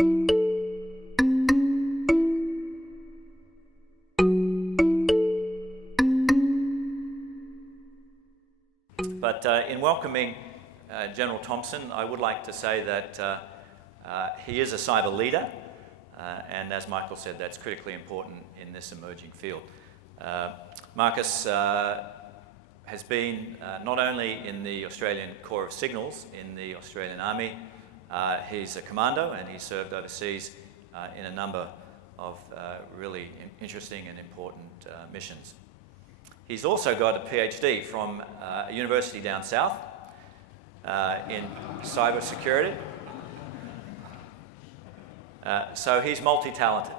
But in welcoming General Thompson, I would like to say that he is a cyber leader, and as Michael said, that's critically important in this emerging field. Marcus has been not only in the Australian Corps of Signals in the Australian Army, he's a commando and he's served overseas in a number of really interesting and important missions. He's also got a PhD from a university down south in cyber security. So he's multi-talented.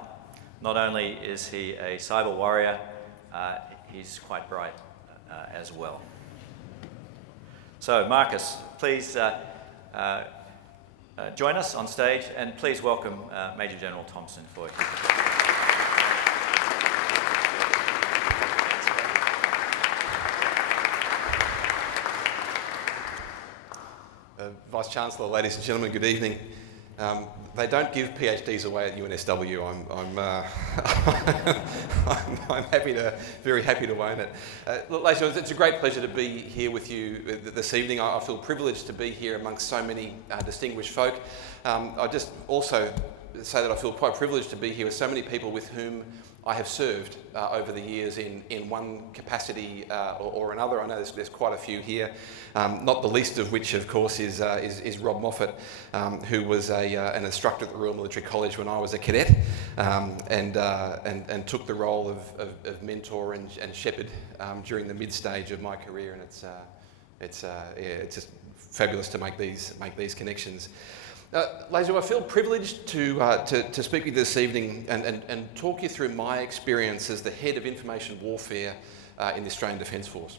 Not only is he a cyber warrior, he's quite bright as well. So Marcus, please join us on stage, and please welcome Major General Thompson for his Vice-Chancellor, ladies and gentlemen, good evening. They don't give PhDs away at UNSW. I'm very happy to own it. Look, ladies and gentlemen, it's a great pleasure to be here with you this evening. I feel privileged to be here amongst so many distinguished folk. I just also say that I feel quite privileged to be here with so many people with whom I have served over the years in one capacity or another. I know there's quite a few here, not the least of which, of course, is Rob Moffat, who was an instructor at the Royal Military College when I was a cadet, and took the role of mentor and shepherd during the mid-stage of my career, and it's just fabulous to make these connections. Ladies, I feel privileged to speak with you this evening and talk you through my experience as the head of information warfare in the Australian Defence Force.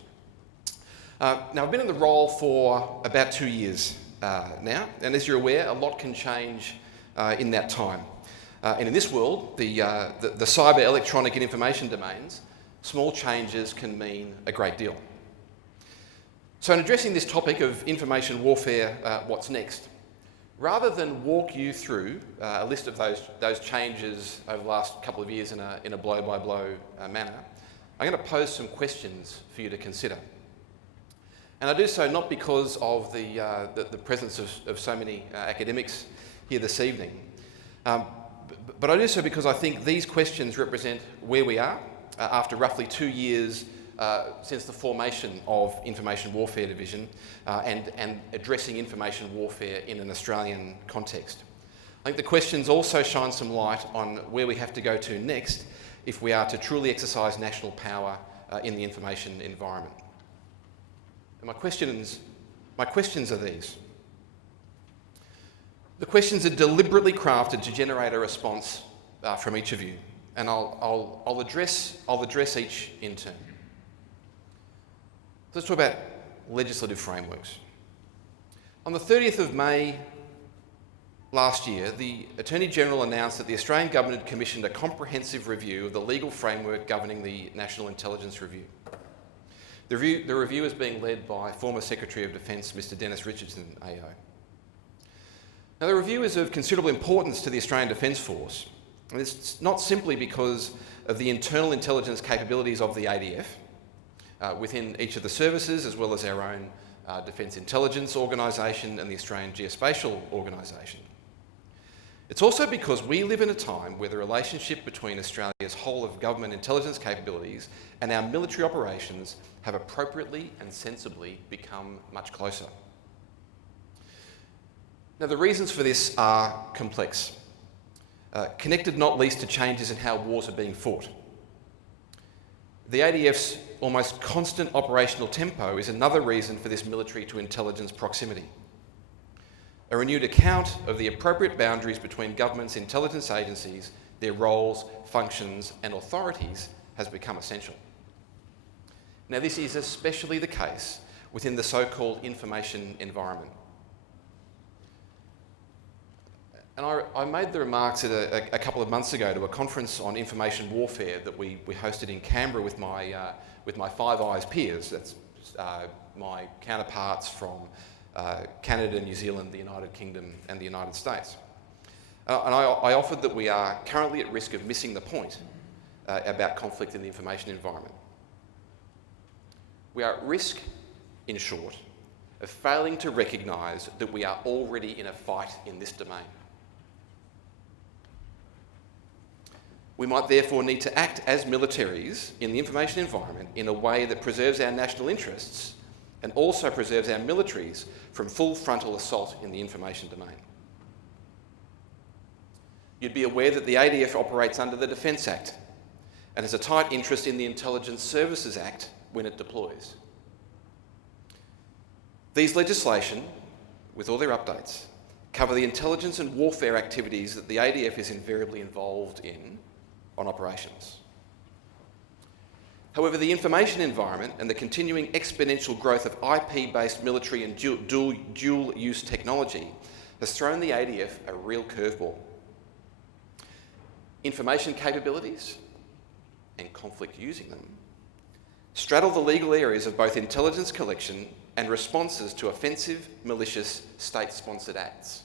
Now, I've been in the role for about 2 years now, and as you're aware, a lot can change in that time. And in this world, the cyber, electronic and information domains, small changes can mean a great deal. So in addressing this topic of information warfare, what's next? Rather than walk you through a list of those changes over the last couple of years in a blow-by-blow manner, I'm going to pose some questions for you to consider. And I do so not because of the presence of so many academics here this evening, but I do so because I think these questions represent where we are after roughly 2 years since the formation of Information Warfare Division and addressing information warfare in an Australian context. I think the questions also shine some light on where we have to go to next if we are to truly exercise national power in the information environment. And my questions are these. The questions are deliberately crafted to generate a response from each of you, and I'll address each in turn. Let's talk about legislative frameworks. On the 30th of May last year, the Attorney-General announced that the Australian Government had commissioned a comprehensive review of the legal framework governing the National Intelligence Review. The review is being led by former Secretary of Defence, Mr. Dennis Richardson, AO. Now, the review is of considerable importance to the Australian Defence Force, and it's not simply because of the internal intelligence capabilities of the ADF, within each of the services, as well as our own Defence Intelligence Organisation and the Australian Geospatial Organisation. It's also because we live in a time where the relationship between Australia's whole of government intelligence capabilities and our military operations have appropriately and sensibly become much closer. Now, the reasons for this are complex, connected not least to changes in how wars are being fought. The ADF's almost constant operational tempo is another reason for this military to intelligence proximity. A renewed account of the appropriate boundaries between government's intelligence agencies, their roles, functions and authorities has become essential. Now, this is especially the case within the so-called information environment. And I made the remarks a couple of months ago to a conference on information warfare that we hosted in Canberra with my Five Eyes peers. That's my counterparts from Canada, New Zealand, the United Kingdom and the United States. And I offered that we are currently at risk of missing the point about conflict in the information environment. We are at risk, in short, of failing to recognise that we are already in a fight in this domain. We might therefore need to act as militaries in the information environment in a way that preserves our national interests and also preserves our militaries from full frontal assault in the information domain. You'd be aware that the ADF operates under the Defence Act and has a tight interest in the Intelligence Services Act when it deploys. These legislation, with all their updates, cover the intelligence and warfare activities that the ADF is invariably involved in on operations. However, the information environment and the continuing exponential growth of IP-based military and dual-use technology has thrown the ADF a real curveball. Information capabilities and conflict using them straddle the legal areas of both intelligence collection and responses to offensive, malicious, state-sponsored acts.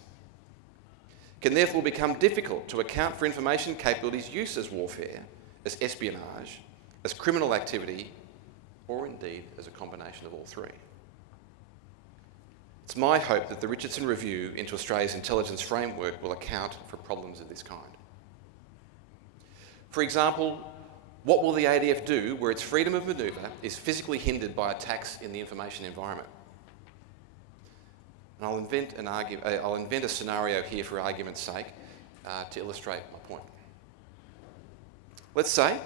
Can therefore become difficult to account for information capabilities use as warfare, as espionage, as criminal activity, or indeed as a combination of all three. It's my hope that the Richardson Review into Australia's intelligence framework will account for problems of this kind. For example, what will the ADF do where its freedom of manoeuvre is physically hindered by attacks in the information environment? And I'll invent a scenario here for argument's sake to illustrate my point. Let's say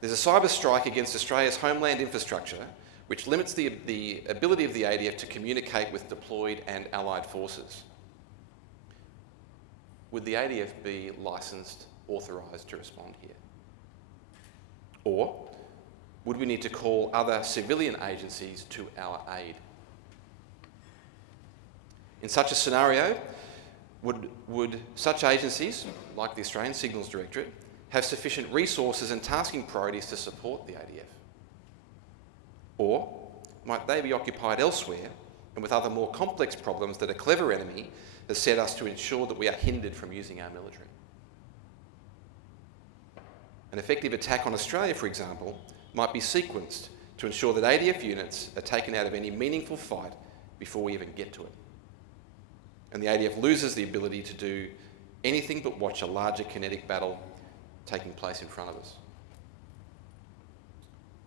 there's a cyber strike against Australia's homeland infrastructure which limits the ability of the ADF to communicate with deployed and allied forces. Would the ADF be licensed, authorised to respond here? Or would we need to call other civilian agencies to our aid? In such a scenario, would such agencies, like the Australian Signals Directorate, have sufficient resources and tasking priorities to support the ADF? Or might they be occupied elsewhere and with other more complex problems that a clever enemy has set us to ensure that we are hindered from using our military? An effective attack on Australia, for example, might be sequenced to ensure that ADF units are taken out of any meaningful fight before we even get to it. And the ADF loses the ability to do anything but watch a larger kinetic battle taking place in front of us.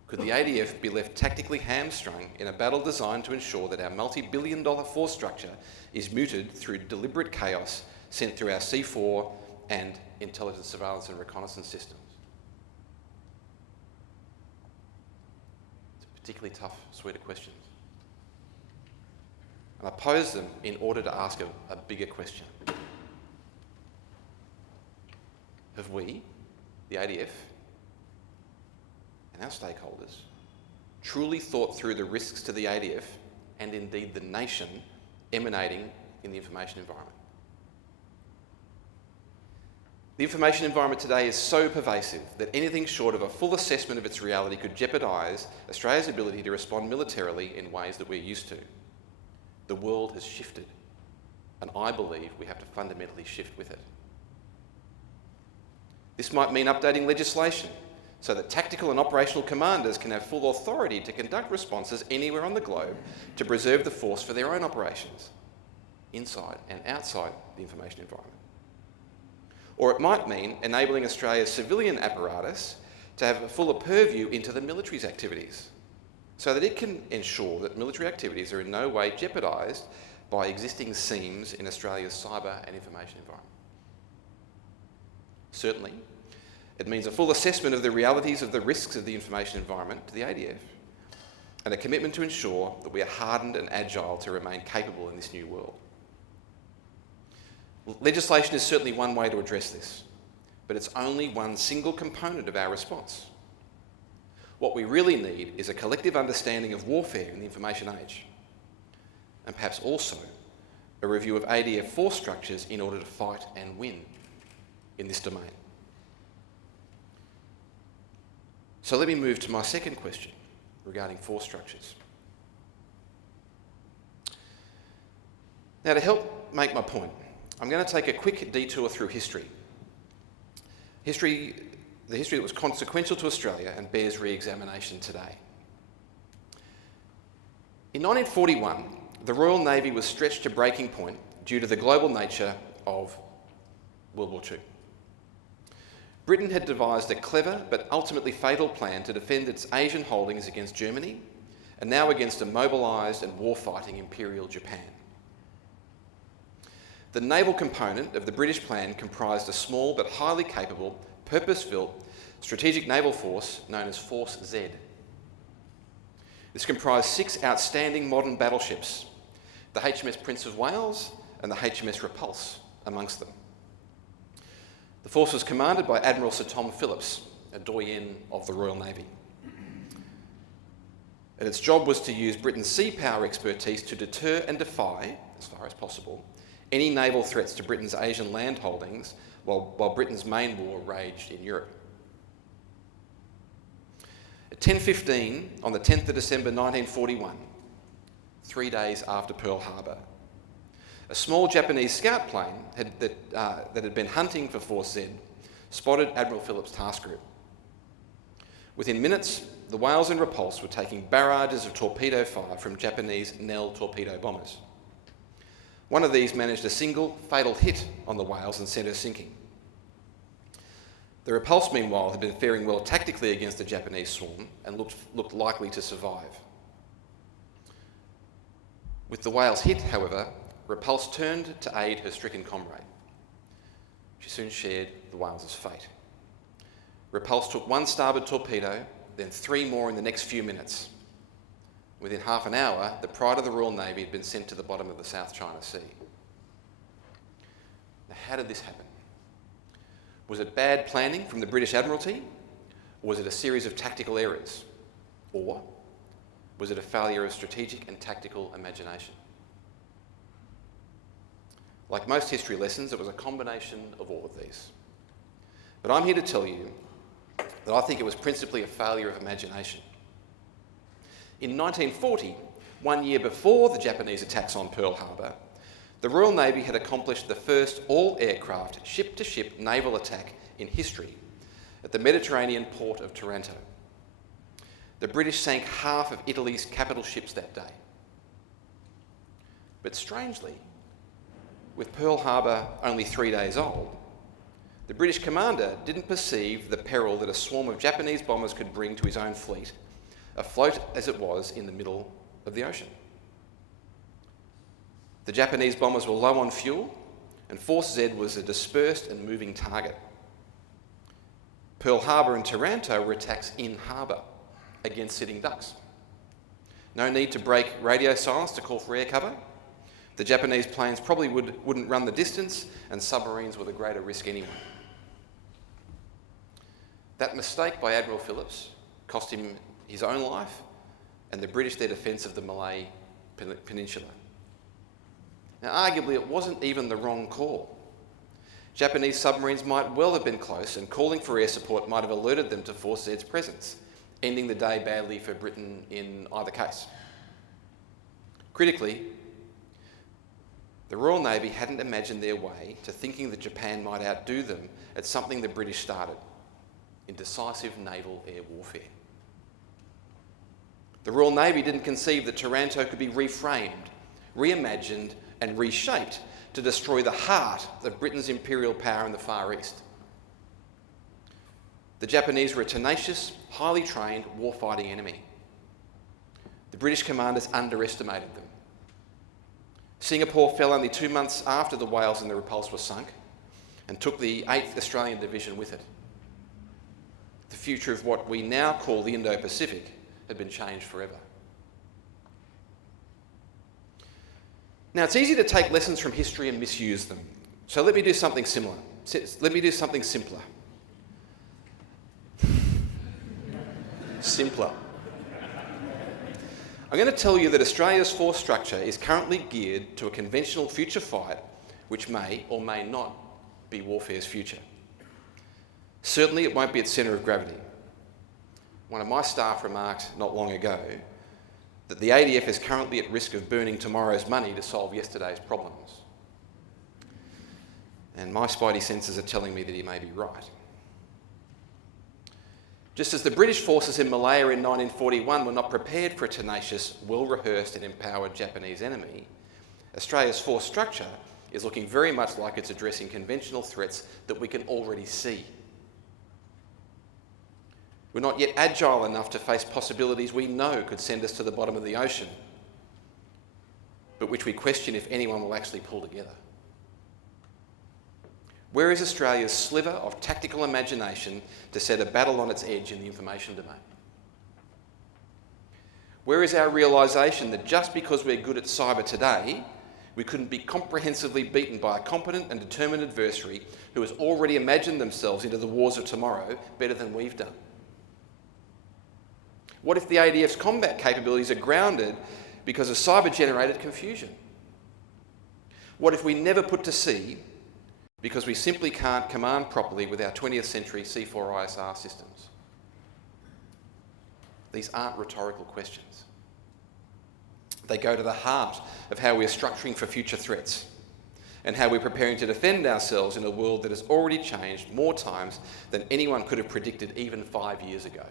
Could the ADF be left tactically hamstrung in a battle designed to ensure that our multi-billion-dollar force structure is muted through deliberate chaos sent through our C4 and intelligence, surveillance and reconnaissance systems? It's a particularly tough suite of questions. And I pose them in order to ask a bigger question. Have we, the ADF, and our stakeholders, truly thought through the risks to the ADF and indeed the nation emanating in the information environment? The information environment today is so pervasive that anything short of a full assessment of its reality could jeopardise Australia's ability to respond militarily in ways that we're used to. The world has shifted, and I believe we have to fundamentally shift with it. This might mean updating legislation so that tactical and operational commanders can have full authority to conduct responses anywhere on the globe to preserve the force for their own operations, inside and outside the information environment. Or it might mean enabling Australia's civilian apparatus to have a fuller purview into the military's activities, so that it can ensure that military activities are in no way jeopardised by existing seams in Australia's cyber and information environment. Certainly, it means a full assessment of the realities of the risks of the information environment to the ADF, and a commitment to ensure that we are hardened and agile to remain capable in this new world. Legislation is certainly one way to address this, but it's only one single component of our response. What we really need is a collective understanding of warfare in the information age, and perhaps also a review of ADF force structures in order to fight and win in this domain. So let me move to my second question regarding force structures. Now, to help make my point, I'm going to take a quick detour through history. The history that was consequential to Australia and bears re-examination today. In 1941, the Royal Navy was stretched to breaking point due to the global nature of World War II. Britain had devised a clever but ultimately fatal plan to defend its Asian holdings against Germany and now against a mobilised and war-fighting Imperial Japan. The naval component of the British plan comprised a small but highly capable, purpose-built strategic naval force known as Force Z. This comprised 6 outstanding modern battleships, the HMS Prince of Wales and the HMS Repulse amongst them. The force was commanded by Admiral Sir Tom Phillips, a doyen of the Royal Navy. And its job was to use Britain's sea power expertise to deter and defy, as far as possible, any naval threats to Britain's Asian land holdings while Britain's main war raged in Europe. At 10:15 on the 10th of December 1941, 3 days after Pearl Harbor, a small Japanese scout plane that had been hunting for Force Z spotted Admiral Phillips' task group. Within minutes, the Wales and Repulse were taking barrages of torpedo fire from Japanese Nell torpedo bombers. One of these managed a single fatal hit on the Wales and sent her sinking. The Repulse, meanwhile, had been faring well tactically against the Japanese swarm and looked likely to survive. With the Wales hit, however, Repulse turned to aid her stricken comrade. She soon shared the Wales's fate. Repulse took 1 starboard torpedo, then 3 more in the next few minutes. Within half an hour, the pride of the Royal Navy had been sent to the bottom of the South China Sea. Now, how did this happen? Was it bad planning from the British Admiralty? Or was it a series of tactical errors? Or was it a failure of strategic and tactical imagination? Like most history lessons, it was a combination of all of these. But I'm here to tell you that I think it was principally a failure of imagination. In 1940, 1 year before the Japanese attacks on Pearl Harbor, the Royal Navy had accomplished the first all-aircraft ship-to-ship naval attack in history at the Mediterranean port of Taranto. The British sank half of Italy's capital ships that day. But strangely, with Pearl Harbor only 3 days old, the British commander didn't perceive the peril that a swarm of Japanese bombers could bring to his own fleet, afloat as it was in the middle of the ocean. The Japanese bombers were low on fuel, and Force Z was a dispersed and moving target. Pearl Harbor and Taranto were attacks in harbour against sitting ducks. No need to break radio silence to call for air cover. The Japanese planes probably wouldn't run the distance, and submarines were the greater risk anyway. That mistake by Admiral Phillips cost him his own life and the British their defence of the Malay Peninsula. Now, arguably, it wasn't even the wrong call. Japanese submarines might well have been close, and calling for air support might have alerted them to Force Z's presence, ending the day badly for Britain in either case. Critically, the Royal Navy hadn't imagined their way to thinking that Japan might outdo them at something the British started, in decisive naval air warfare. The Royal Navy didn't conceive that Taranto could be reframed, reimagined and reshaped to destroy the heart of Britain's imperial power in the Far East. The Japanese were a tenacious, highly trained, war-fighting enemy. The British commanders underestimated them. Singapore fell only 2 months after the Wales and the Repulse were sunk, and took the 8th Australian Division with it. The future of what we now call the Indo-Pacific had been changed forever. Now, it's easy to take lessons from history and misuse them. So let me do something similar. Let me do something simpler. Simpler. I'm going to tell you that Australia's force structure is currently geared to a conventional future fight which may or may not be warfare's future. Certainly it won't be its centre of gravity. One of my staff remarked not long ago that the ADF is currently at risk of burning tomorrow's money to solve yesterday's problems. And my spidey senses are telling me that he may be right. Just as the British forces in Malaya in 1941 were not prepared for a tenacious, well-rehearsed and empowered Japanese enemy, Australia's force structure is looking very much like it's addressing conventional threats that we can already see. We're not yet agile enough to face possibilities we know could send us to the bottom of the ocean, but which we question if anyone will actually pull together. Where is Australia's sliver of tactical imagination to set a battle on its edge in the information domain? Where is our realisation that just because we're good at cyber today, we couldn't be comprehensively beaten by a competent and determined adversary who has already imagined themselves into the wars of tomorrow better than we've done? What if the ADF's combat capabilities are grounded because of cyber-generated confusion? What if we never put to sea because we simply can't command properly with our 20th century C4ISR systems? These aren't rhetorical questions. They go to the heart of how we're structuring for future threats and how we're preparing to defend ourselves in a world that has already changed more times than anyone could have predicted even 5 years ago.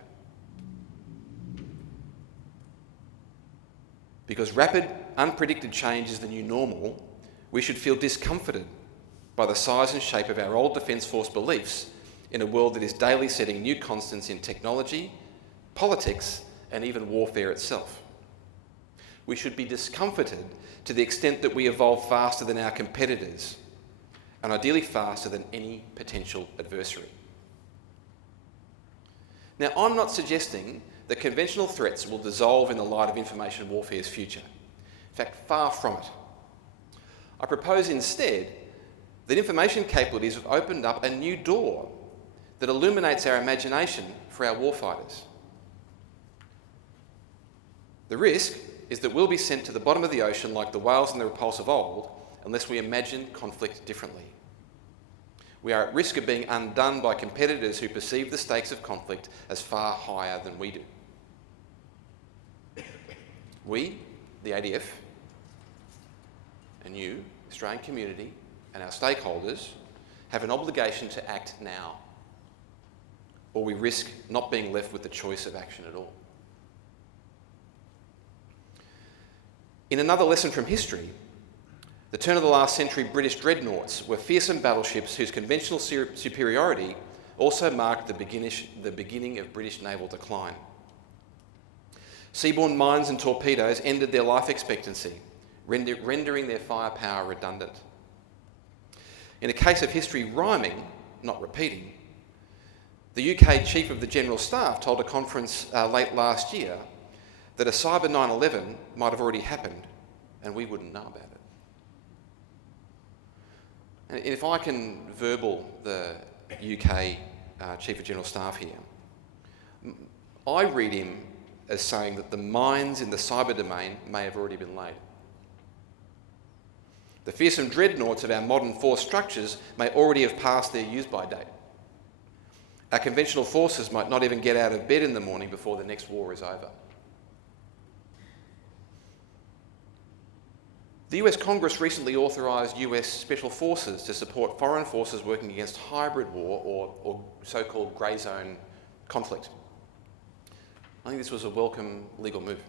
Because rapid, unpredicted change is the new normal, we should feel discomforted by the size and shape of our old Defence Force beliefs in a world that is daily setting new constants in technology, politics, and even warfare itself. We should be discomforted to the extent that we evolve faster than our competitors, and ideally faster than any potential adversary. Now, I'm not suggesting that conventional threats will dissolve in the light of information warfare's future. In fact, far from it. I propose instead that information capabilities have opened up a new door that illuminates our imagination for our warfighters. The risk is that we'll be sent to the bottom of the ocean like the whales in the repulse of old unless we imagine conflict differently. We are at risk of being undone by competitors who perceive the stakes of conflict as far higher than we do. We, the ADF, and you, Australian community, and our stakeholders have an obligation to act now, or we risk not being left with the choice of action at all. In another lesson from history, the turn of the last century British dreadnoughts were fearsome battleships whose conventional superiority also marked the beginning of British naval decline. Seaborne mines and torpedoes ended their life expectancy, rendering their firepower redundant. In a case of history rhyming, not repeating, the UK Chief of the General Staff told a conference late last year that a cyber 9/11 might have already happened and we wouldn't know about it. And if I can verbal the UK Chief of General Staff here, I read him as saying that the mines in the cyber domain may have already been laid. The fearsome dreadnoughts of our modern force structures may already have passed their use-by date. Our conventional forces might not even get out of bed in the morning before the next war is over. The US Congress recently authorised US special forces to support foreign forces working against hybrid war or so-called grey zone conflict. I think this was a welcome legal move.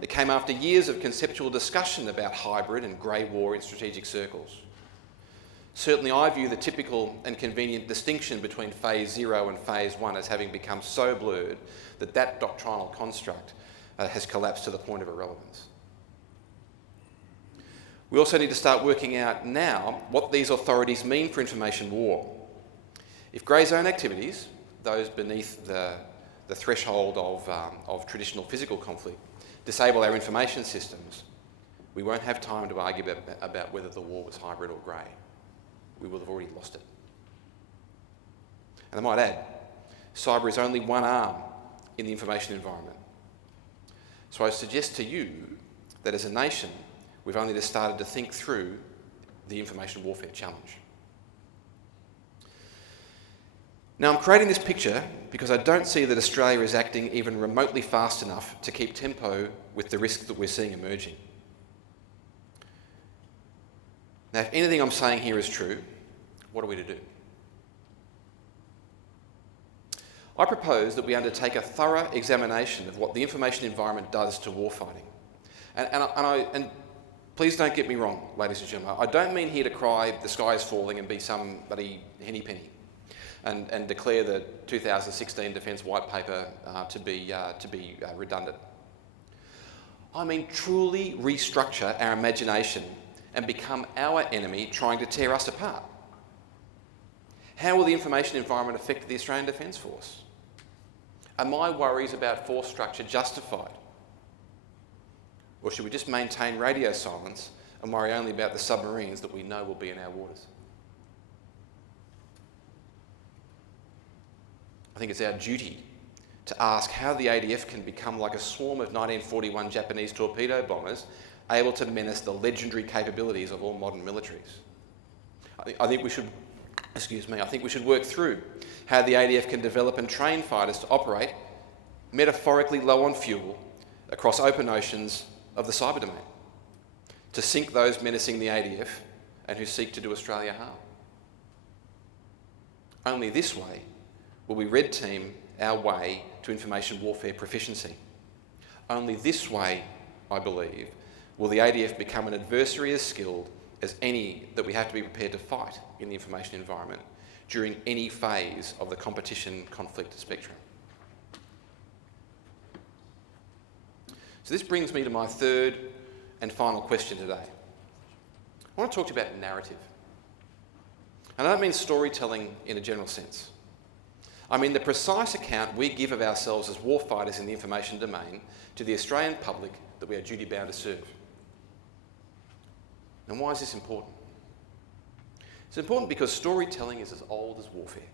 It came after years of conceptual discussion about hybrid and grey war in strategic circles. Certainly I view the typical and convenient distinction between Phase 0 and Phase 1 as having become so blurred that that doctrinal construct has collapsed to the point of irrelevance. We also need to start working out now what these authorities mean for information war. If grey zone activities, those beneath the threshold of traditional physical conflict, disable our information systems, we won't have time to argue about whether the war was hybrid or grey. We will have already lost it. And I might add, cyber is only one arm in the information environment. So I suggest to you that as a nation, we've only just started to think through the information warfare challenge. Now, I'm creating this picture because I don't see that Australia is acting even remotely fast enough to keep tempo with the risk that we're seeing emerging. Now, if anything I'm saying here is true, What are we to do? I propose that we undertake a thorough examination of what the information environment does to warfighting. And please don't get me wrong, ladies and gentlemen. I don't mean here to cry the sky is falling and be somebody henny penny and declare the 2016 Defence White Paper to be redundant. I mean truly restructure our imagination and become our enemy trying to tear us apart. How will the information environment affect the Australian Defence Force? Are my worries about force structure justified? Or should we just maintain radio silence and worry only about the submarines that we know will be in our waters? I think it's our duty to ask how the ADF can become like a swarm of 1941 Japanese torpedo bombers able to menace the legendary capabilities of all modern militaries. I think we should work through how the ADF can develop and train fighters to operate metaphorically low on fuel across open oceans of the cyber domain, to sink those menacing the ADF and who seek to do Australia harm. Only this way will we red team our way to information warfare proficiency. Only this way, I believe, will the ADF become an adversary as skilled as any that we have to be prepared to fight in the information environment during any phase of the competition conflict spectrum. So this brings me to my third and final question today. I want to talk to you about narrative. And I don't mean storytelling in a general sense. I mean the precise account we give of ourselves as warfighters in the information domain to the Australian public that we are duty-bound to serve. And why is this important? It's important because storytelling is as old as warfare.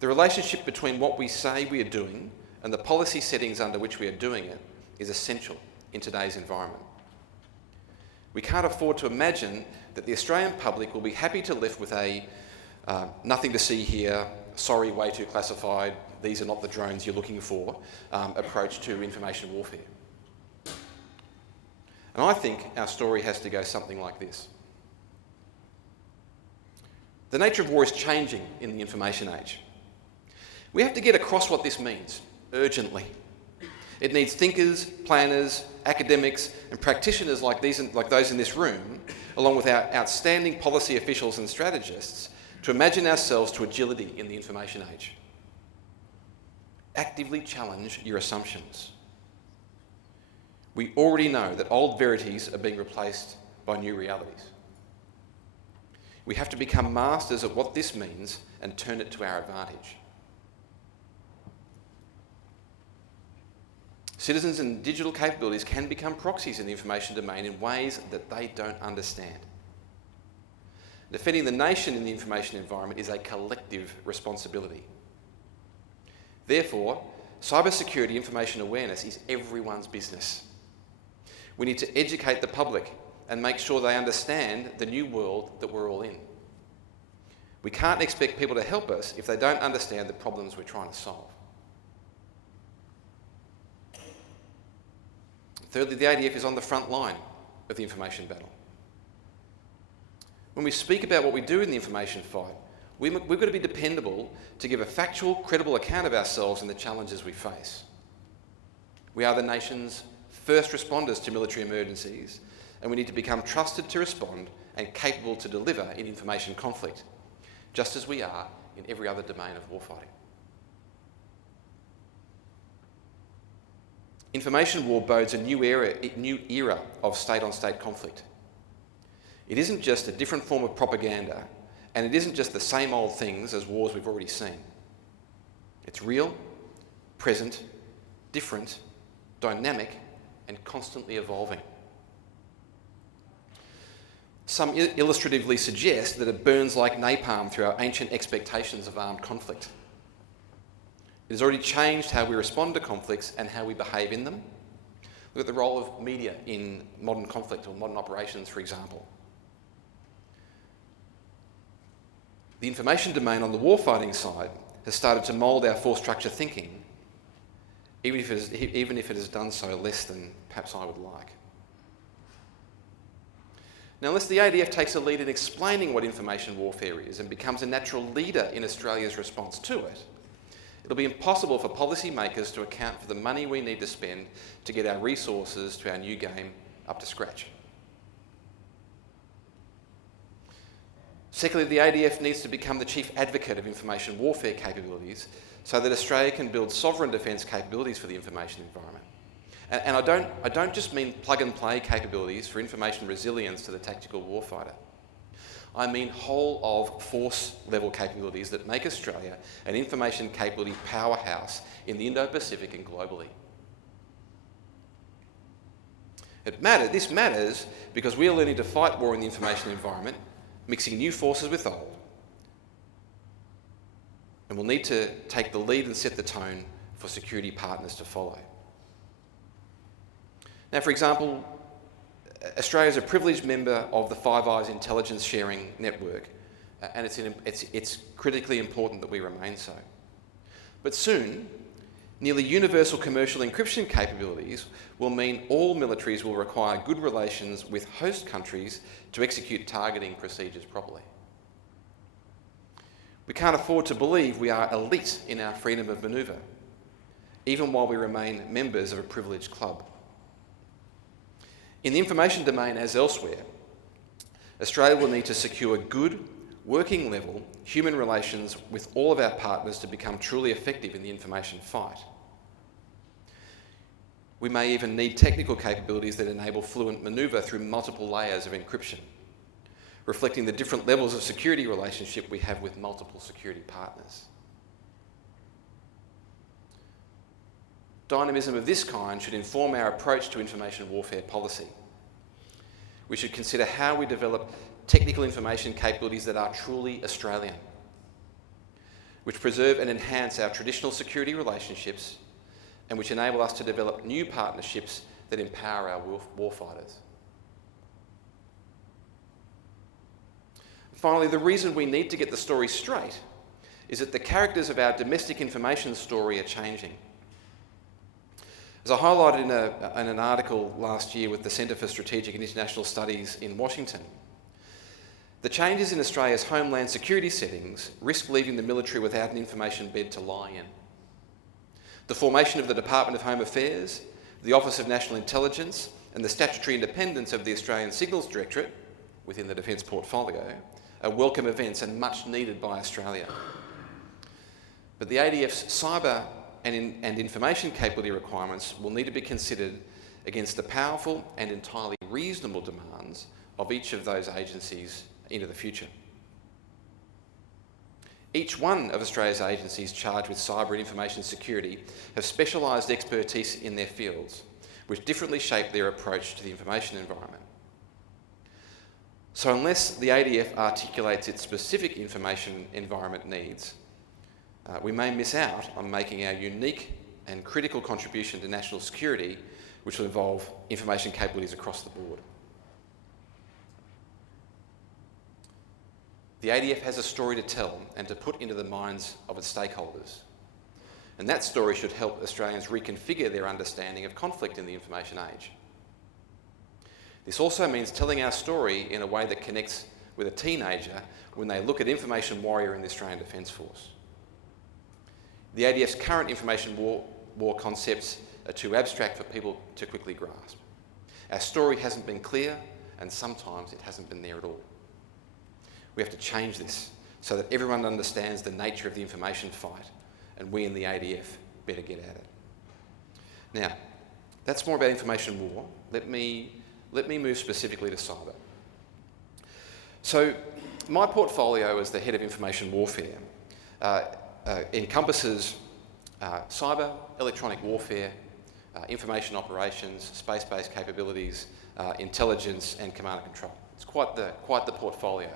The relationship between what we say we are doing and the policy settings under which we are doing it is essential in today's environment. We can't afford to imagine that the Australian public will be happy to live with a nothing to see here, sorry, way too classified, these are not the drones you're looking for approach to information warfare. And I think our story has to go something like this. The nature of war is changing in the information age. We have to get across what this means urgently. It needs thinkers, planners, academics and practitioners like those in this room, along with our outstanding policy officials and strategists, to imagine ourselves to agility in the information age. Actively challenge your assumptions. We already know that old verities are being replaced by new realities. We have to become masters of what this means and turn it to our advantage. Citizens and digital capabilities can become proxies in the information domain in ways that they don't understand. Defending the nation in the information environment is a collective responsibility. Therefore, cybersecurity information awareness is everyone's business. We need to educate the public and make sure they understand the new world that we're all in. We can't expect people to help us if they don't understand the problems we're trying to solve. Thirdly, the ADF is on the front line of the information battle. When we speak about what we do in the information fight, we've got to be dependable to give a factual, credible account of ourselves and the challenges we face. We are the nation's first responders to military emergencies, and we need to become trusted to respond and capable to deliver in information conflict, just as we are in every other domain of warfighting. Information war bodes a new era of state-on-state conflict. It isn't just a different form of propaganda, and it isn't just the same old things as wars we've already seen. It's real, present, different, dynamic, and constantly evolving. Some illustratively suggest that it burns like napalm through our ancient expectations of armed conflict. It has already changed how we respond to conflicts and how we behave in them. Look at the role of media in modern conflict or modern operations, for example. The information domain on the warfighting side has started to mould our force structure thinking, even if it has done so less than perhaps I would like. Now, unless the ADF takes a lead in explaining what information warfare is and becomes a natural leader in Australia's response to it, it'll be impossible for policymakers to account for the money we need to spend to get our resources to our new game up to scratch. Secondly, the ADF needs to become the chief advocate of information warfare capabilities so that Australia can build sovereign defence capabilities for the information environment. And I don't just mean plug-and-play capabilities for information resilience to the tactical warfighter. I mean whole-of-force-level capabilities that make Australia an information capability powerhouse in the Indo-Pacific and globally. This matters because we are learning to fight war in the information environment, mixing new forces with old. And we'll need to take the lead and set the tone for security partners to follow. Now, for example, Australia is a privileged member of the Five Eyes intelligence sharing network, and it's critically important that we remain so. But soon, nearly universal commercial encryption capabilities will mean all militaries will require good relations with host countries to execute targeting procedures properly. We can't afford to believe we are elite in our freedom of manoeuvre, even while we remain members of a privileged club. In the information domain, as elsewhere, Australia will need to secure good, working level human relations with all of our partners to become truly effective in the information fight. We may even need technical capabilities that enable fluent manoeuvre through multiple layers of encryption, reflecting the different levels of security relationship we have with multiple security partners. Dynamism of this kind should inform our approach to information warfare policy. We should consider how we develop technical information capabilities that are truly Australian, which preserve and enhance our traditional security relationships and which enable us to develop new partnerships that empower our warfighters. Finally, the reason we need to get the story straight is that the characters of our domestic information story are changing. As I highlighted in an article last year with the Centre for Strategic and International Studies in Washington, the changes in Australia's homeland security settings risk leaving the military without an information bed to lie in. The formation of the Department of Home Affairs, the Office of National Intelligence, and the statutory independence of the Australian Signals Directorate within the Defence portfolio are welcome events and much needed by Australia. But the ADF's cyber and information capability requirements will need to be considered against the powerful and entirely reasonable demands of each of those agencies into the future. Each one of Australia's agencies charged with cyber and information security have specialised expertise in their fields, which differently shape their approach to the information environment. So unless the ADF articulates its specific information environment needs, we may miss out on making our unique and critical contribution to national security, which will involve information capabilities across the board. The ADF has a story to tell and to put into the minds of its stakeholders. And that story should help Australians reconfigure their understanding of conflict in the information age. This also means telling our story in a way that connects with a teenager when they look at information warrior in the Australian Defence Force. The ADF's current information war concepts are too abstract for people to quickly grasp. Our story hasn't been clear, and sometimes it hasn't been there at all. We have to change this so that everyone understands the nature of the information fight, and we in the ADF better get at it. Now, that's more about information war. Let me move specifically to cyber. So, my portfolio as the head of information warfare encompasses cyber, electronic warfare, information operations, space-based capabilities, intelligence, and command and control. It's quite the portfolio.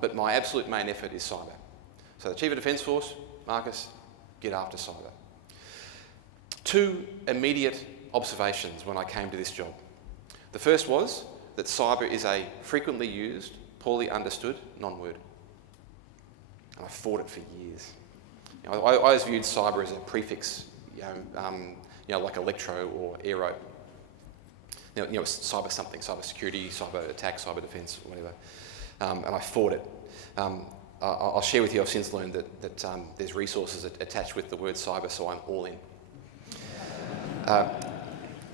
But my absolute main effort is cyber. So the Chief of Defence Force, Marcus, get after cyber. Two immediate observations when I came to this job. The first was that cyber is a frequently used, poorly understood non-word. And I fought it for years. I always viewed cyber as a prefix, like electro or aero. cyber something, cyber security, cyber attack, cyber defence, whatever. And I fought it. I'll share with you, I've since learned that there's resources attached with the word cyber, so I'm all in.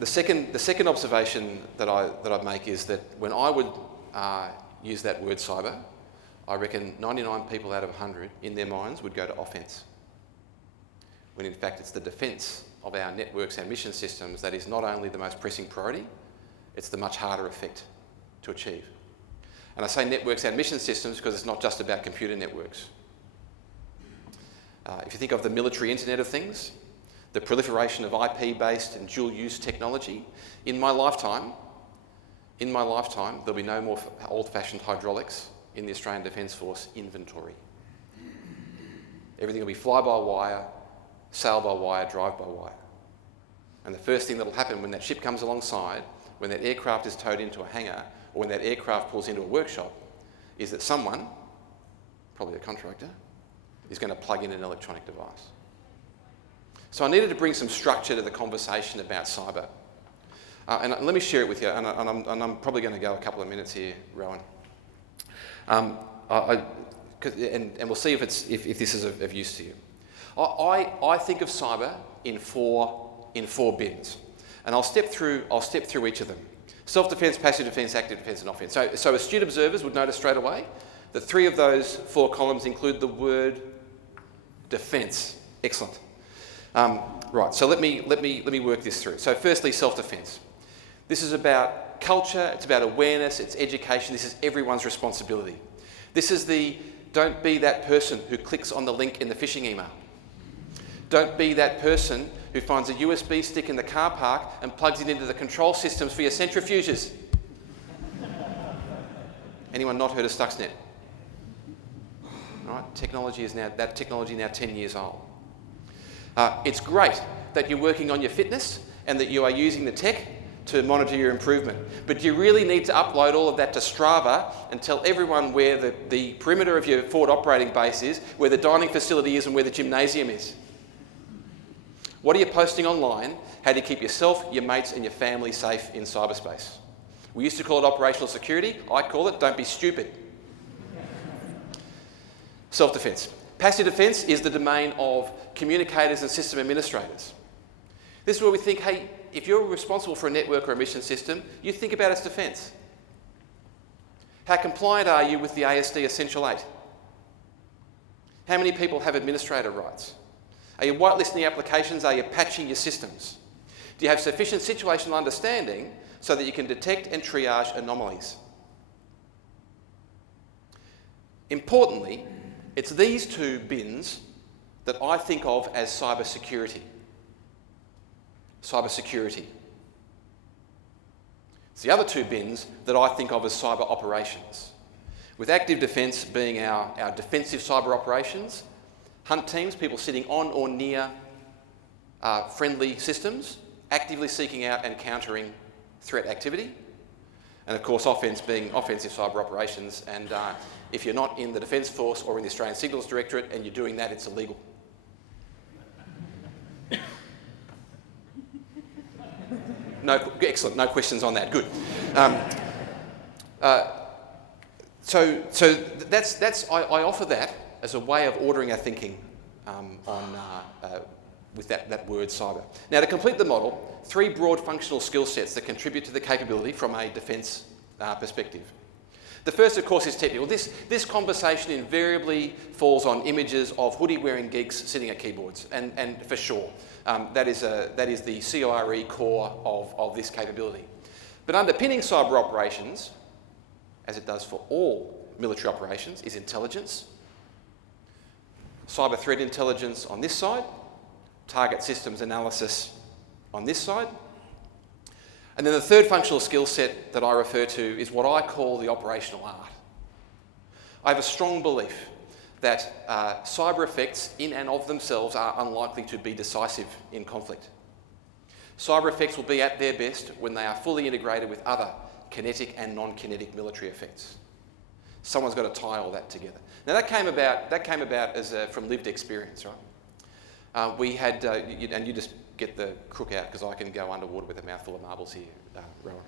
The second observation that I'd make is that when I would use that word cyber, I reckon 99 people out of 100 in their minds would go to offence. When in fact it's the defence of our networks and mission systems that is not only the most pressing priority, it's the much harder effect to achieve. And I say networks and mission systems because it's not just about computer networks. If you think of the military Internet of Things, the proliferation of IP-based and dual-use technology, in my lifetime, there'll be no more old-fashioned hydraulics in the Australian Defence Force inventory. Everything will be fly-by-wire, sail-by-wire, drive-by-wire. And the first thing that'll happen when that ship comes alongside, when that aircraft is towed into a hangar, or when that aircraft pulls into a workshop, is that someone, probably a contractor, is going to plug in an electronic device. So I needed to bring some structure to the conversation about cyber. And let me share it with you, and I'm probably going to go a couple of minutes here, Rowan. And we'll see if this is of use to you. I think of cyber in four bins, and I'll step through each of them. Self-defence, passive defence, active defence, and offence. So astute observers would notice straight away that 3 of those 4 columns include the word defence. Excellent. Right. So let me work this through. So firstly, self-defence. This is about culture. It's about awareness. It's education. This is everyone's responsibility. This is don't be that person who clicks on the link in the phishing email. Don't be that person who finds a USB stick in the car park and plugs it into the control systems for your centrifuges. Anyone not heard of Stuxnet? Right? Technology is now 10 years old. It's great that you're working on your fitness and that you are using the tech to monitor your improvement. But you really need to upload all of that to Strava and tell everyone where the perimeter of your forward operating base is, where the dining facility is and where the gymnasium is. What are you posting online? How do you keep yourself, your mates and your family safe in cyberspace? We used to call it operational security. I call it don't be stupid. Self-defence. Passive defence is the domain of communicators and system administrators. This is where we think, hey, if you're responsible for a network or a mission system, you think about its defence. How compliant are you with the ASD Essential 8? How many people have administrator rights? Are you whitelisting applications? Are you patching your systems? Do you have sufficient situational understanding so that you can detect and triage anomalies? Importantly, it's these 2 bins that I think of as cyber security. Cyber security. It's the other 2 bins that I think of as cyber operations, with active defence being our defensive cyber operations, hunt teams, people sitting on or near friendly systems, actively seeking out and countering threat activity, and of course offence being offensive cyber operations, and if you're not in the Defence Force or in the Australian Signals Directorate and you're doing that, it's illegal. No, excellent, no questions on that, good. So I offer that as a way of ordering our thinking with that word cyber. Now, to complete the model, 3 broad functional skill sets that contribute to the capability from a defence perspective. The first, of course, is technical. This conversation invariably falls on images of hoodie-wearing geeks sitting at keyboards, and for sure, that is the CORE core of this capability. But underpinning cyber operations, as it does for all military operations, is intelligence. Cyber threat intelligence on this side, target systems analysis on this side. And then the third functional skill set that I refer to is what I call the operational art. I have a strong belief that cyber effects in and of themselves are unlikely to be decisive in conflict. Cyber effects will be at their best when they are fully integrated with other kinetic and non-kinetic military effects. Someone's got to tie all that together. Now that came about as from lived experience, right? We had, and you just get the crook out because I can go underwater with a mouthful of marbles here, Rowan.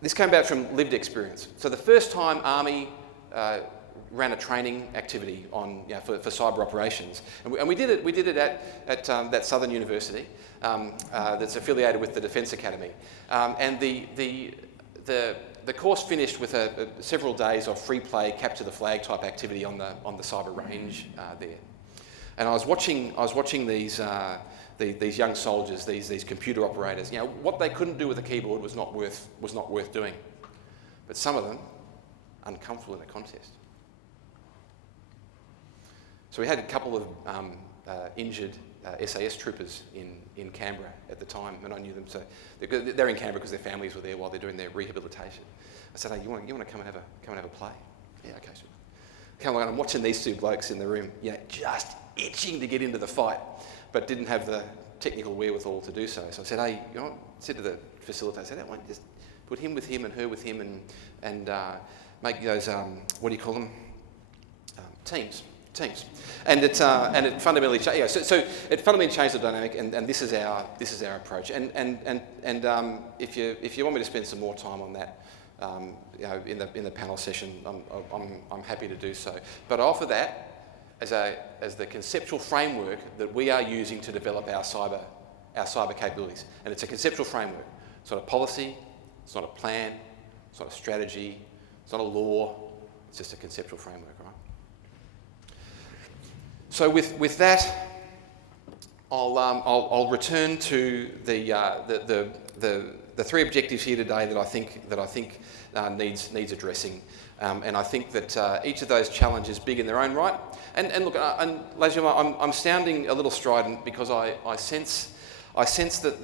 This came about from lived experience. So the first time Army ran a training activity on, for cyber operations, and we did it at that Southern University that's affiliated with the Defence Academy, and the course finished with several days of free play, capture the flag type activity on the cyber range there. And I was watching these young soldiers, these computer operators. What they couldn't do with a keyboard was not worth doing. But some of them, uncomfortable in a contest. So we had a couple of injured SAS troopers in Canberra at the time, and I knew them. So they're in Canberra because their families were there while they're doing their rehabilitation. I said, "Hey, you want to come and have a play?" "Yeah, okay, sure." Come along, and I'm watching these two blokes in the room, just itching to get into the fight, but didn't have the technical wherewithal to do so. So I said, "Hey, I said to the facilitator, I said, "Why don't you just put him with him and her with him, and make those what do you call them? Teams." And it fundamentally changed. So it fundamentally changed the dynamic, and this is our approach. And if you want me to spend some more time on that, in the panel session, I'm happy to do so. But I offer that as the conceptual framework that we are using to develop our cyber capabilities. And it's a conceptual framework. It's not a policy. It's not a plan. It's not a strategy. It's not a law. It's just a conceptual framework, right? So with that, I'll return to the three objectives here today that I think needs addressing, and I think that each of those challenges is big in their own right. And look, and ladies and gentlemen, I'm sounding a little strident because I sense that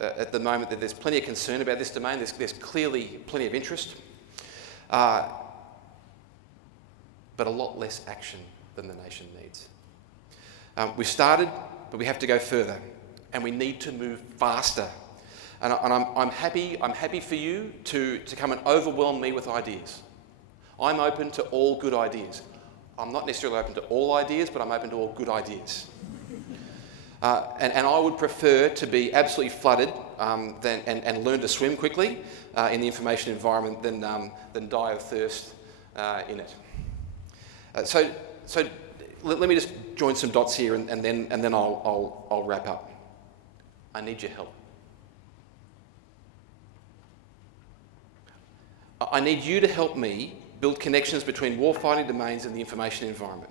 at the moment that there's plenty of concern about this domain. There's clearly plenty of interest, but a lot less action than the nation needs. We've started, but we have to go further, and we need to move faster. And I'm happy for you to come and overwhelm me with ideas. I'm open to all good ideas. I'm not necessarily open to all ideas, but I'm open to all good ideas. And I would prefer to be absolutely flooded and learn to swim quickly in the information environment than die of thirst in it. So let me just join some dots here, and then I'll wrap up. I need your help. I need you to help me build connections between warfighting domains and the information environment,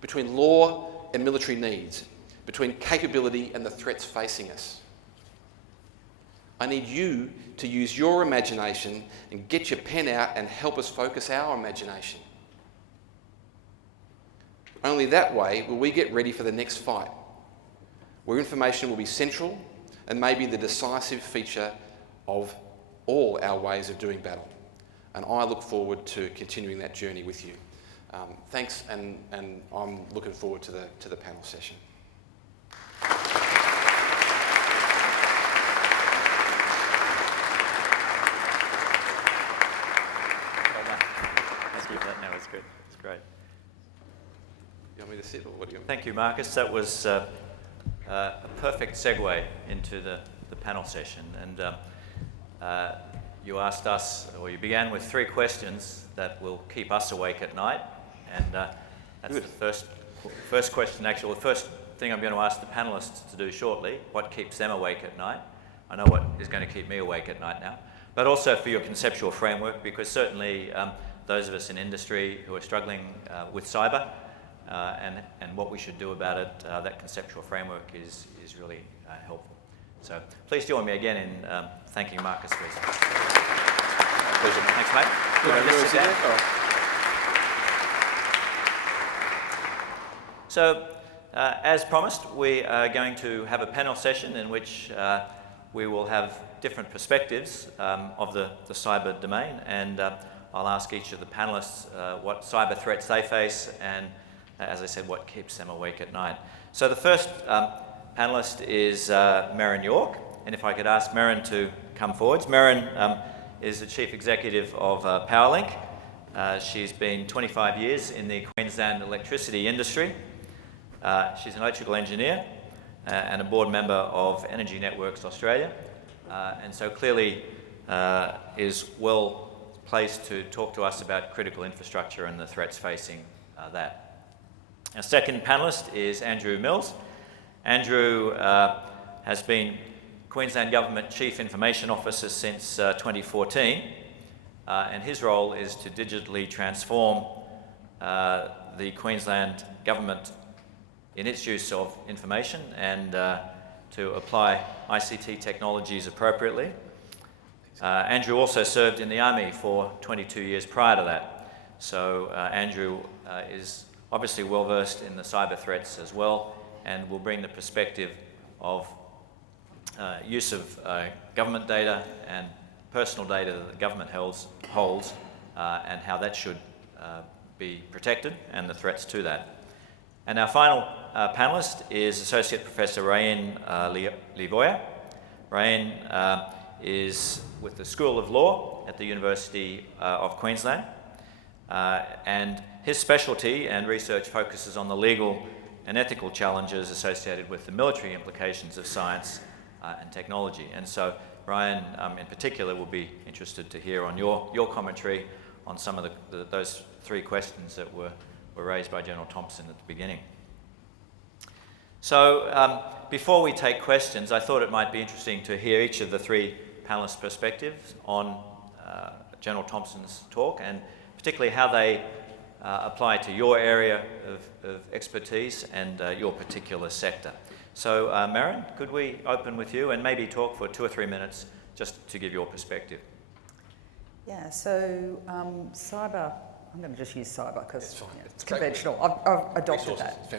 between law and military needs, between capability and the threats facing us. I need you to use your imagination and get your pen out and help us focus our imagination. Only that way will we get ready for the next fight, where information will be central and maybe the decisive feature of all our ways of doing battle. And I look forward to continuing that journey with you. Thanks, and I'm looking forward to the panel session. Well done. Thank you for that. No, it's good. It's great. You want me to sit, or what do you want? Thank you, Marcus. That was a perfect segue into the panel session. And you asked us, or you began with 3 questions that will keep us awake at night. And that's good. The first question, actually, the first thing I'm going to ask the panellists to do shortly, what keeps them awake at night. I know what is going to keep me awake at night now. But also for your conceptual framework, because certainly those of us in industry who are struggling with cyber and what we should do about it, that conceptual framework is really helpful. So please join me again in thanking Marcus for his pleasure. Thanks, mate. Let's sit down. So, as promised, we are going to have a panel session in which we will have different perspectives of the cyber domain, and I'll ask each of the panellists what cyber threats they face and, as I said, what keeps them awake at night. So the first panellist is Merryn York, and if I could ask Merryn to come forwards. Merryn is the Chief Executive of PowerLink, She's been 25 years in the Queensland electricity industry. She's an electrical engineer and a board member of Energy Networks Australia, and so clearly is well placed to talk to us about critical infrastructure and the threats facing that. Our second panellist is Andrew Mills. Andrew has been Queensland Government Chief Information Officer since 2014, and his role is to digitally transform the Queensland Government in its use of information and to apply ICT technologies appropriately. Andrew also served in the Army for 22 years prior to that. So Andrew is obviously well versed in the cyber threats as well, and will bring the perspective of use of government data and personal data that the government holds and how that should be protected and the threats to that. And our final panellist is Associate Professor Rayen Livoya. Rayen is with the School of Law at the University of Queensland, and his specialty and research focuses on the legal and ethical challenges associated with the military implications of science and technology. And so Rayen in particular will be interested to hear on your commentary on some of those three questions that were raised by General Thompson at the beginning. So before we take questions, I thought it might be interesting to hear each of the three panellists' perspectives on General Thompson's talk, and particularly how they apply to your area of expertise and your particular sector. So Maren, could we open with you and maybe talk for 2 or 3 minutes just to give your perspective? Yeah, so cyber, I'm going to just use cyber because it's great. conventional. I've adopted that.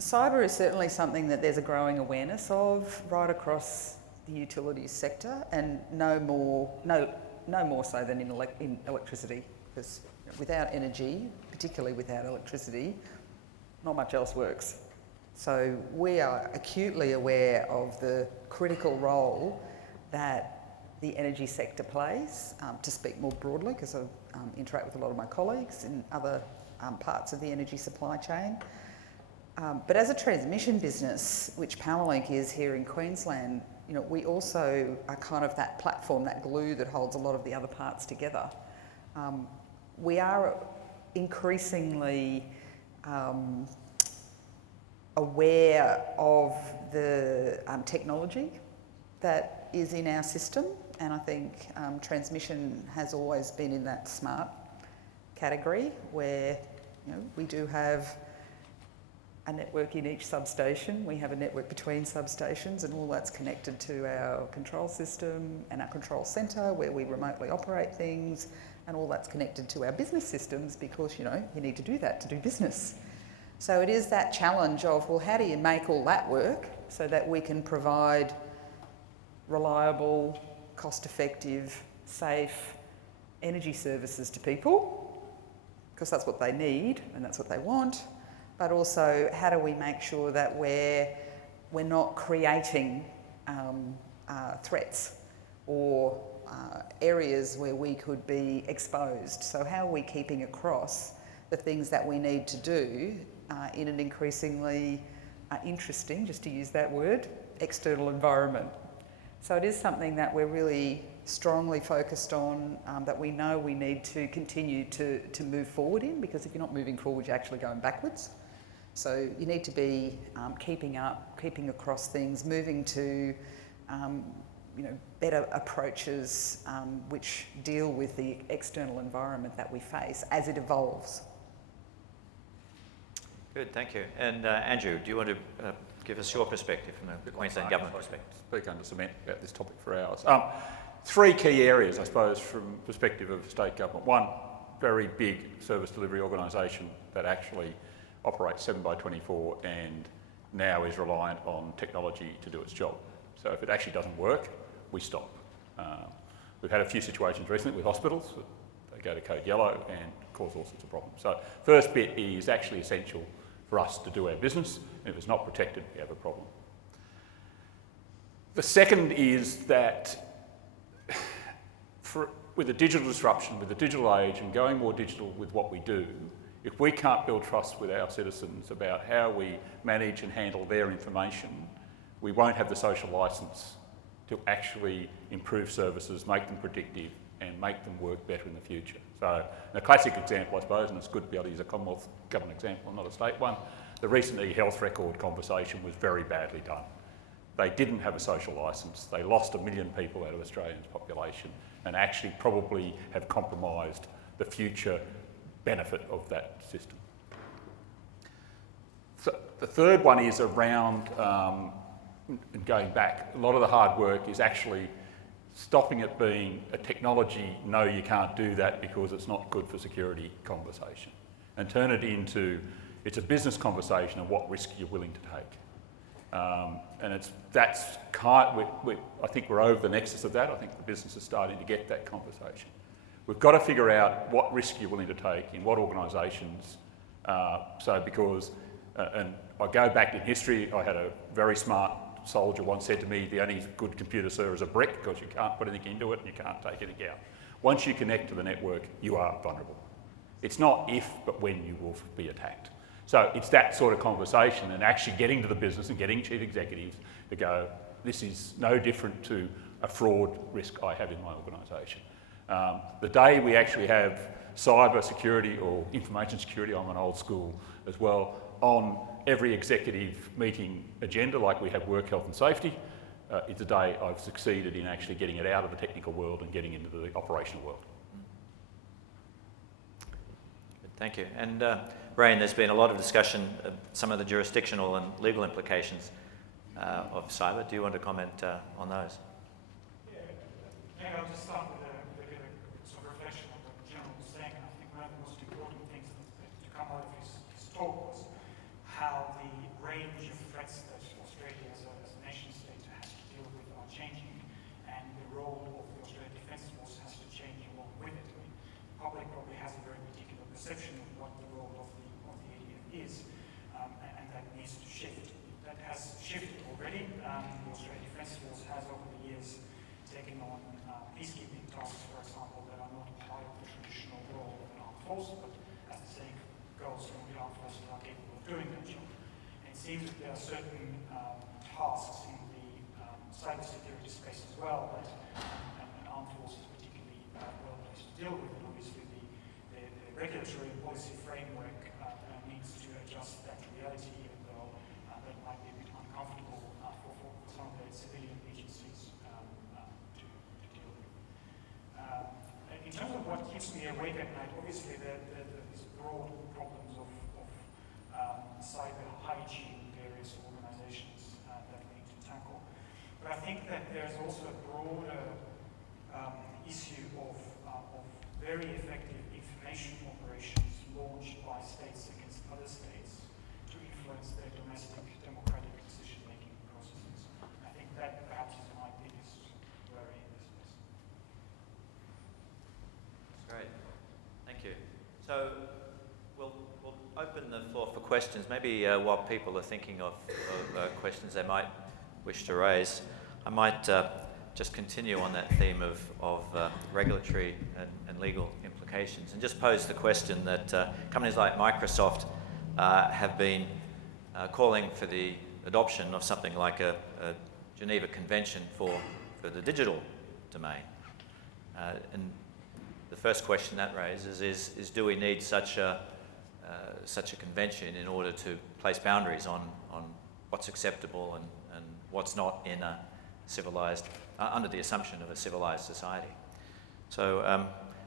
Cyber is certainly something that there's a growing awareness of right across the utilities sector, and no more so than in electricity, because without energy, particularly without electricity, not much else works. So we are acutely aware of the critical role that the energy sector plays, to speak more broadly, because I interact with a lot of my colleagues in other parts of the energy supply chain. But as a transmission business, which Powerlink is here in Queensland, you know, we also are kind of that platform, that glue that holds a lot of the other parts together. We are increasingly aware of the technology that is in our system, and I think transmission has always been in that smart category, where, you know, we do have a network in each substation. We have a network between substations, and all that's connected to our control system and our control centre, where we remotely operate things, and all that's connected to our business systems, because, you know, you need to do that to do business. So it is that challenge of, well, how do you make all that work so that we can provide reliable, cost-effective, safe energy services to people, because that's what they need and that's what they want, but also how do we make sure that we're not creating threats or areas where we could be exposed. So how are we keeping across the things that we need to do in an increasingly interesting, just to use that word, external environment. So it is something that we're really strongly focused on, that we know we need to continue to move forward in, because if you're not moving forward, you're actually going backwards. So you need to be keeping across things, moving to better approaches which deal with the external environment that we face as it evolves. Good, thank you. And Andrew, do you want to give us your perspective from the Queensland Government perspective? Speak under cement about this topic for hours. 3 key areas, I suppose, from perspective of state government. One, very big service delivery organisation that actually operates 7/24 and now is reliant on technology to do its job. So if it actually doesn't work, we stop. We've had a few situations recently with hospitals. They go to code yellow and cause all sorts of problems. So first bit is actually essential for us to do our business. If it's not protected, we have a problem. The second is that with the digital disruption, with the digital age and going more digital with what we do, if we can't build trust with our citizens about how we manage and handle their information, we won't have the social licence to actually improve services, make them predictive and make them work better in the future. So a classic example, I suppose, and it's good to be able to use a Commonwealth government example, not a state one, the recent e-health record conversation was very badly done. They didn't have a social licence. They lost 1 million people out of Australia's population and actually probably have compromised the future benefit of that system. So the third one is around, and going back, a lot of the hard work is actually stopping it being a technology, no, you can't do that because it's not good for security conversation, and turn it into, it's a business conversation of what risk you're willing to take. And I think we're over the nexus of that. I think the business is starting to get that conversation. We've got to figure out what risk you're willing to take in what organisations. And I go back in history, I had a very smart soldier once said to me, the only good computer, sir, is a brick because you can't put anything into it and you can't take anything out. Once you connect to the network, you are vulnerable. It's not if, but when you will be attacked. So it's that sort of conversation and actually getting to the business and getting chief executives to go, this is no different to a fraud risk I have in my organisation. The day we actually have cyber security or information security, I'm an old school as well, on every executive meeting agenda, like we have work, health and safety, it's a day I've succeeded in actually getting it out of the technical world and getting into the operational world. Thank you. And Rain, there's been a lot of discussion of some of the jurisdictional and legal implications of cyber. Do you want to comment on those? Yeah, maybe I'll just start with a sort of reflection on what General was saying. I think one of the most important things to come out of his talk was how the range of threats that Australia as a nation state has to deal with are changing, and the role of the Australian Defence Force has to change along with it. I mean, the public probably has a very particular perception of what the role of the ADF is, and that needs to shift. That has shifted already. The Australian Defence Force has over the years taken on peacekeeping tasks, for example, that are not part of the traditional role of an armed force, but as the saying goes, the armed forces are capable of doing that job. And it seems that there are certain tasks in the cybersecurity space as well that an armed force is particularly well placed to deal with. And obviously the regulatory and policy framework needs to adjust that reality, even though that might be a bit uncomfortable for some of the civilian agencies to deal with. In terms of what keeps me awake at night, obviously these broad problems of cyber hygiene in various organizations that we need to tackle. But I think that there's also a broader issue of very effective information operations launched by states against other states to influence their domestic democratic decision-making processes. I think that perhaps is my biggest worry in this space. Great. Thank you. So we'll open the floor for questions. Maybe while people are thinking of questions they might wish to raise, I might just continue on that theme of regulatory and legal implications and just pose the question that companies like Microsoft have been calling for the adoption of something like a Geneva Convention for the digital domain. And the first question that raises is do we need such a convention in order to place boundaries on what's acceptable and what's not in a civilized, under the assumption of a civilized society. So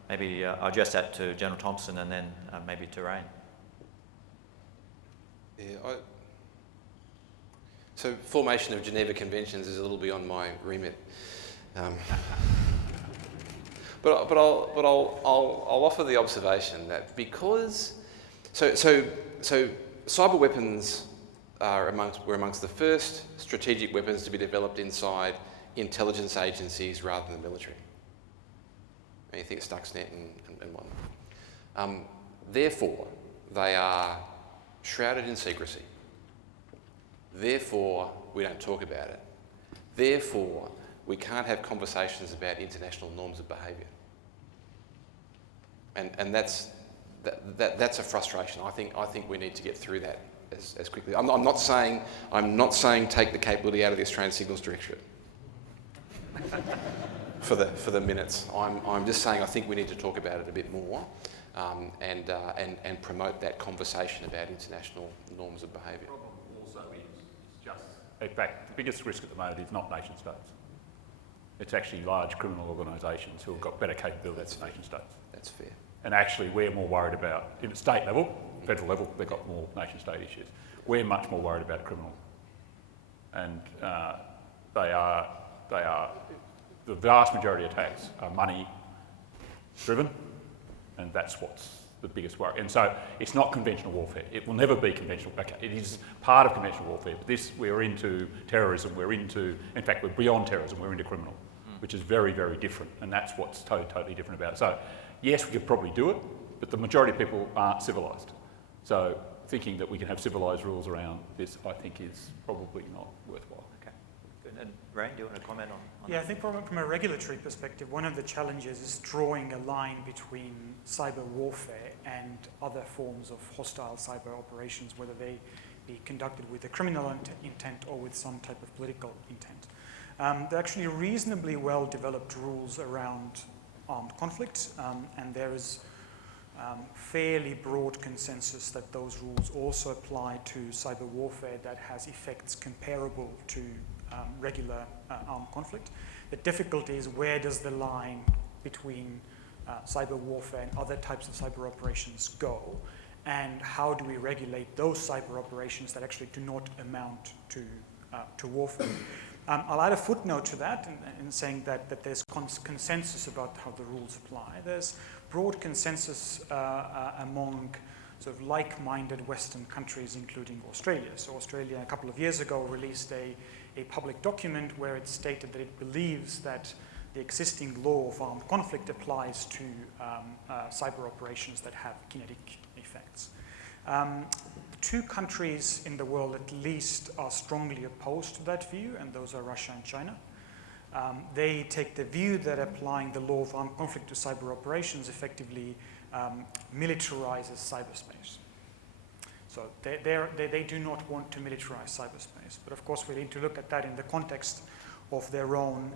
maybe I'll address that to General Thompson and then maybe to Rain. Yeah, so formation of Geneva Conventions is a little beyond my remit. But I'll offer the observation that because so cyber weapons were amongst the first strategic weapons to be developed inside intelligence agencies rather than the military. You think of Stuxnet and whatnot. Therefore, they are shrouded in secrecy. Therefore, we don't talk about it. Therefore, we can't have conversations about international norms of behaviour. And that's a frustration. I think we need to get through that as quickly. I'm not saying take the capability out of the Australian Signals Directorate for the minutes. I'm just saying I think we need to talk about it a bit more, and promote that conversation about international norms of behaviour. The problem also is just, in fact, the biggest risk at the moment is not nation states. It's actually large criminal organisations who have got better capabilities than nation states. That's fair. And actually, we're more worried about, in the state level, federal level, they've got more nation state issues. We're much more worried about criminal. And they are, the vast majority of attacks are money driven, and that's what's the biggest worry. And so it's not conventional warfare. It will never be conventional. Okay, it is part of conventional warfare, but we're into terrorism, in fact, we're beyond terrorism, we're into criminal, which is very, very different, and that's what's totally different about it. So yes, we could probably do it, but the majority of people aren't civilised. So thinking that we can have civilised rules around this, I think, is probably not worthwhile. Okay, good. And Rain, do you want to comment on Yeah, that? I think from a regulatory perspective, one of the challenges is drawing a line between cyber warfare and other forms of hostile cyber operations, whether they be conducted with a criminal intent or with some type of political intent. There are actually reasonably well-developed rules around armed conflict, and there is fairly broad consensus that those rules also apply to cyber warfare that has effects comparable to regular armed conflict. The difficulty is, where does the line between cyber warfare and other types of cyber operations go, and how do we regulate those cyber operations that actually do not amount to warfare? I'll add a footnote to that in saying that there's consensus about how the rules apply. There's broad consensus among sort of like-minded Western countries, including Australia. So Australia, a couple of years ago, released a public document where it stated that it believes that the existing law of armed conflict applies to cyber operations that have kinetic effects. Two countries in the world, at least, are strongly opposed to that view, and those are Russia and China. They take the view that applying the law of armed conflict to cyber operations effectively militarizes cyberspace. So they do not want to militarize cyberspace. But of course, we need to look at that in the context of their own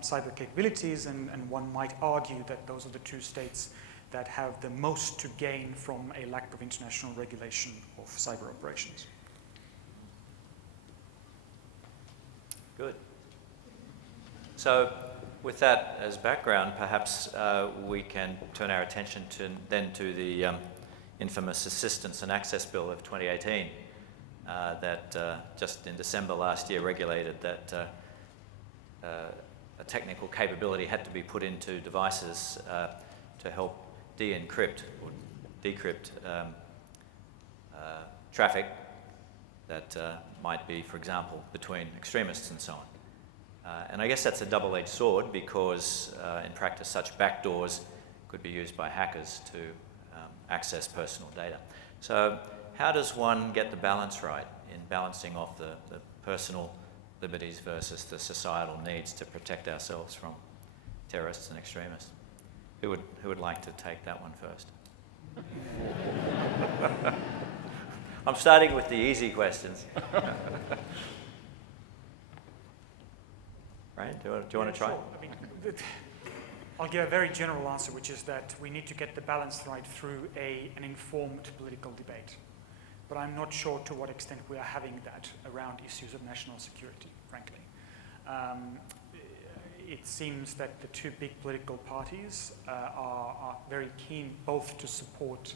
cyber capabilities, and one might argue that those are the two states that have the most to gain from a lack of international regulation of cyber operations. Good. So with that as background, perhaps we can turn our attention to the infamous Assistance and Access Bill of 2018 that just in December last year regulated that a technical capability had to be put into devices to help de-encrypt or decrypt traffic that might be, for example, between extremists and so on. And I guess that's a double-edged sword, because in practice such backdoors could be used by hackers to access personal data. So how does one get the balance right in balancing off the personal liberties versus the societal needs to protect ourselves from terrorists and extremists? Who would like to take that one first? I'm starting with the easy questions. Right? Do you want to try? Sure. I mean, I'll give a very general answer, which is that we need to get the balance right through an informed political debate. But I'm not sure to what extent we are having that around issues of national security, frankly. It seems that the two big political parties are very keen both to support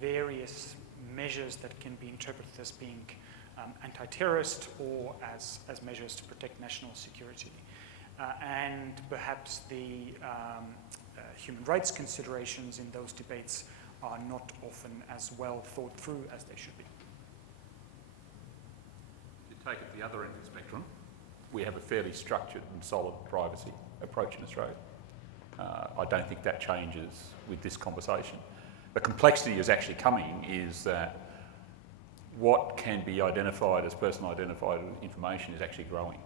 various measures that can be interpreted as being anti-terrorist or as measures to protect national security. And perhaps the human rights considerations in those debates are not often as well thought through as they should be. If you take it the other end of the spectrum, we have a fairly structured and solid privacy approach in Australia. I don't think that changes with this conversation. The complexity is actually coming is that what can be identified as personal identified information is actually growing.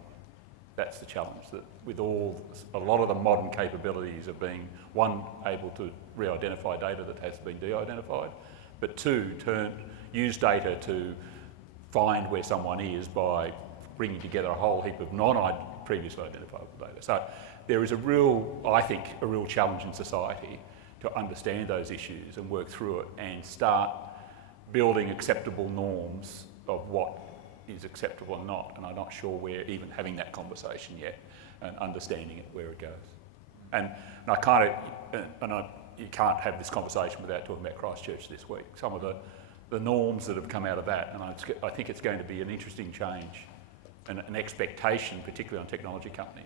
That's the challenge, that with a lot of the modern capabilities of being, one, able to re-identify data that has been de-identified, but two, use data to find where someone is by bringing together a whole heap of previously identifiable data. So there is a real challenge in society to understand those issues and work through it and start building acceptable norms of what is acceptable and not. And I'm not sure we're even having that conversation yet and understanding it where it goes. You can't have this conversation without talking about Christchurch this week. Some of the norms that have come out of that, and I think it's going to be an interesting change and an expectation, particularly on technology companies,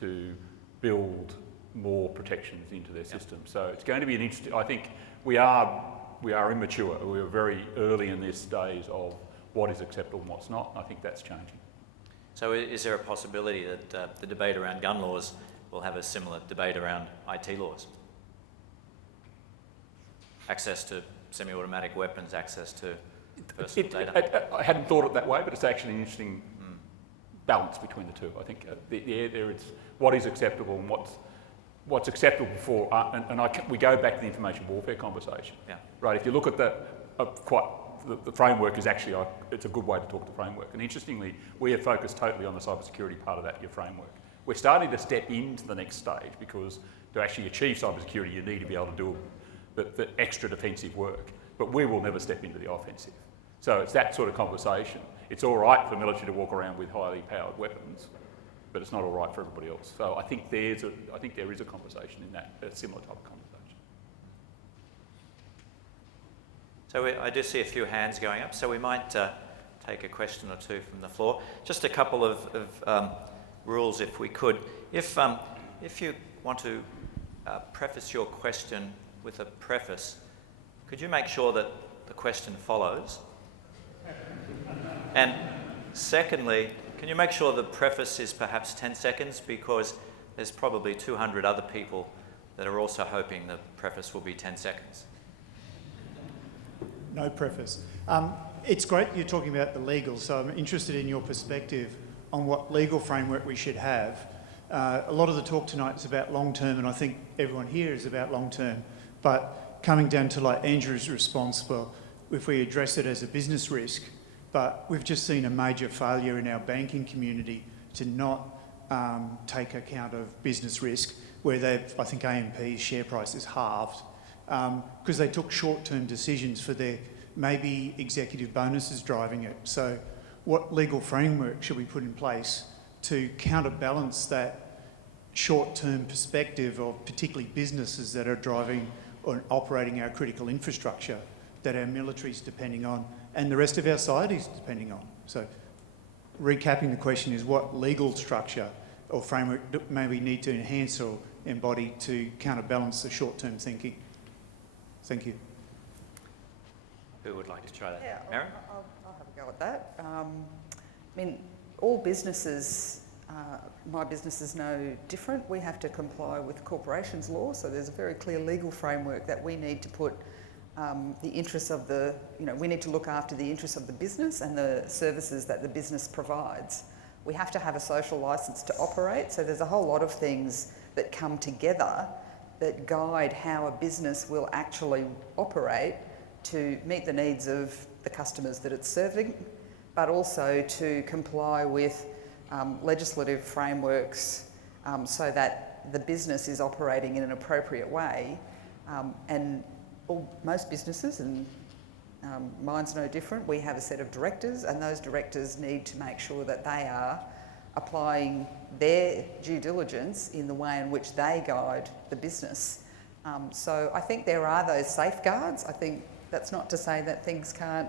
to build more protections into their systems. So it's going to be an interesting. I think we are immature. We are very early in this days of what is acceptable and what's not. And I think that's changing. So is there a possibility that the debate around gun laws will have a similar debate around IT laws? Access to semi-automatic weapons, access to personal data? I hadn't thought it that way, but it's actually an interesting balance between the two. I think there it's what is acceptable and what's acceptable for, we go back to the information warfare conversation. Yeah. Right. If you look at the framework is actually it's a good way to talk the framework. And interestingly, we have focused totally on the cybersecurity part of your framework. We're starting to step into the next stage because to actually achieve cybersecurity, you need to be able to do the extra defensive work. But we will never step into the offensive. So it's that sort of conversation. It's all right for military to walk around with highly powered weapons, but it's not all right for everybody else. So I think there is a conversation in that, a similar type of conversation. So I do see a few hands going up, so we might take a question or two from the floor. Just a couple of rules, if we could. If you want to preface your question with a preface, could you make sure that the question follows? And secondly, can you make sure the preface is perhaps 10 seconds, because there's probably 200 other people that are also hoping the preface will be 10 seconds. No preface. It's great you're talking about the legal, so I'm interested in your perspective on what legal framework we should have. A lot of the talk tonight is about long term, and I think everyone here is about long term, but coming down to like Andrew's response, well, if we address it as a business risk, but we've just seen a major failure in our banking community to not take account of business risk, where I think AMP's share price is halved, because they took short-term decisions for their maybe executive bonuses driving it. So what legal framework should we put in place to counterbalance that short-term perspective of particularly businesses that are driving or operating our critical infrastructure that our military is depending on and the rest of our society is depending on? So recapping the question is, what legal structure or framework may we need to enhance or embody to counterbalance the short-term thinking? Thank you. Who would like to try that? Yeah, Mary? I'll have a go at that. I mean, all businesses, my business is no different. We have to comply with corporations law, so there's a very clear legal framework that we need to put the interests of we need to look after the interests of the business and the services that the business provides. We have to have a social licence to operate, so there's a whole lot of things that come together that guide how a business will actually operate to meet the needs of the customers that it's serving, but also to comply with legislative frameworks so that the business is operating in an appropriate way. Most businesses, and mine's no different, we have a set of directors, and those directors need to make sure that they are applying their due diligence in the way in which they guide the business. So I think there are those safeguards. I think that's not to say that things can't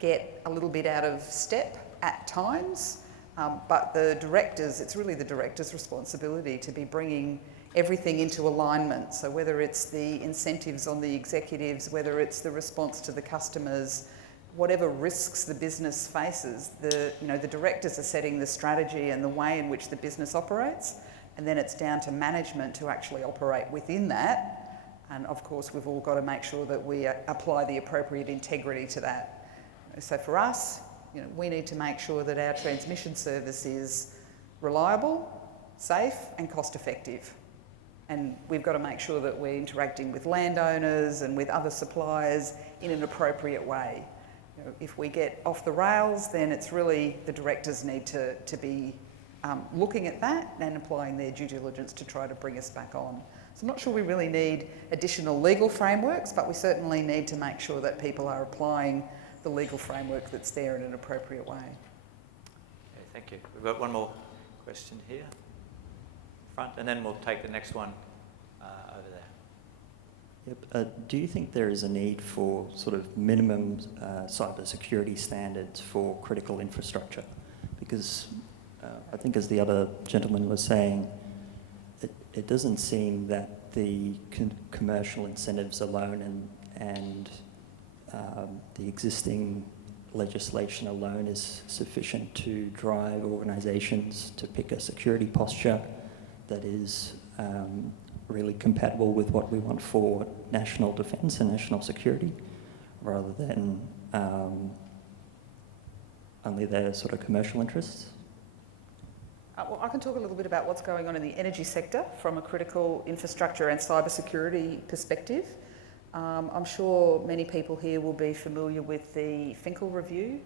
get a little bit out of step at times, but the directors, it's really the directors' responsibility to be bringing everything into alignment. So whether it's the incentives on the executives, whether it's the response to the customers, whatever risks the business faces, the directors are setting the strategy and the way in which the business operates, and then it's down to management to actually operate within that. And of course, we've all got to make sure that we apply the appropriate integrity to that. So for us, we need to make sure that our transmission service is reliable, safe and cost effective. And we've got to make sure that we're interacting with landowners and with other suppliers in an appropriate way. You know, if we get off the rails, then it's really the directors need to be looking at that and applying their due diligence to try to bring us back on. So I'm not sure we really need additional legal frameworks, but we certainly need to make sure that people are applying the legal framework that's there in an appropriate way. Okay, thank you. We've got one more question here, front, and then we'll take the next one over there. Yep. Do you think there is a need for sort of minimum cybersecurity standards for critical infrastructure? Because I think, as the other gentleman was saying, it doesn't seem that the commercial incentives alone and the existing legislation alone is sufficient to drive organisations to pick a security posture that is really compatible with what we want for national defence and national security, rather than only their sort of commercial interests. Well, I can talk a little bit about what's going on in the energy sector from a critical infrastructure and cybersecurity perspective. I'm sure many people here will be familiar with the Finkel review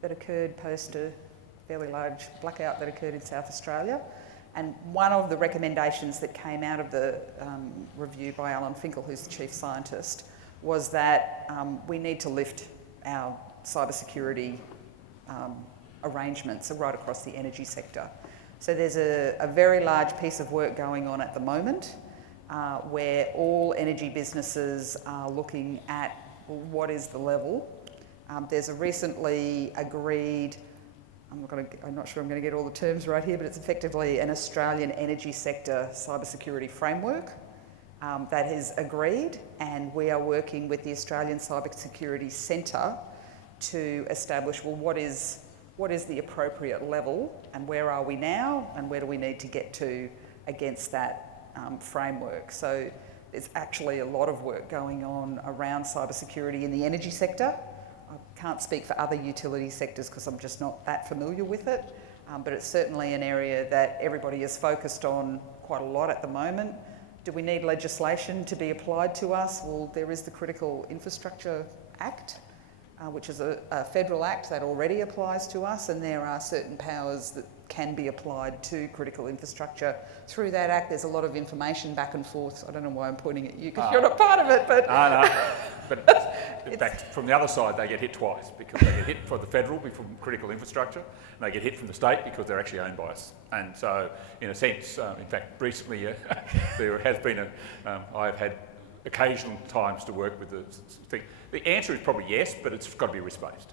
that occurred post a fairly large blackout that occurred in South Australia. And one of the recommendations that came out of the review by Alan Finkel, who's the chief scientist, was that we need to lift our cybersecurity arrangements right across the energy sector. So there's a very large piece of work going on at the moment where all energy businesses are looking at, well, what is the level. There's a recently agreed, I'm not sure I'm going to get all the terms right here, but it's effectively an Australian energy sector cybersecurity framework that is agreed, and we are working with the Australian Cybersecurity Centre to establish, well, what is the appropriate level and where are we now and where do we need to get to against that framework. So there's actually a lot of work going on around cybersecurity in the energy sector. I can't speak for other utility sectors because I'm just not that familiar with it, but it's certainly an area that everybody is focused on quite a lot at the moment. Do we need legislation to be applied to us? Well, there is the Critical Infrastructure Act, which is a federal act that already applies to us, and there are certain powers that can be applied to critical infrastructure through that act. There's a lot of information back and forth. I don't know why I'm pointing at you because you're not part of it, but... No. But in fact, from the other side, they get hit twice, because they get hit from the federal, from critical infrastructure, and they get hit from the state because they're actually owned by us. And so, in a sense, in fact, recently there has been I've had occasional times to work with the thing. The answer is probably yes, but it's got to be risk-based.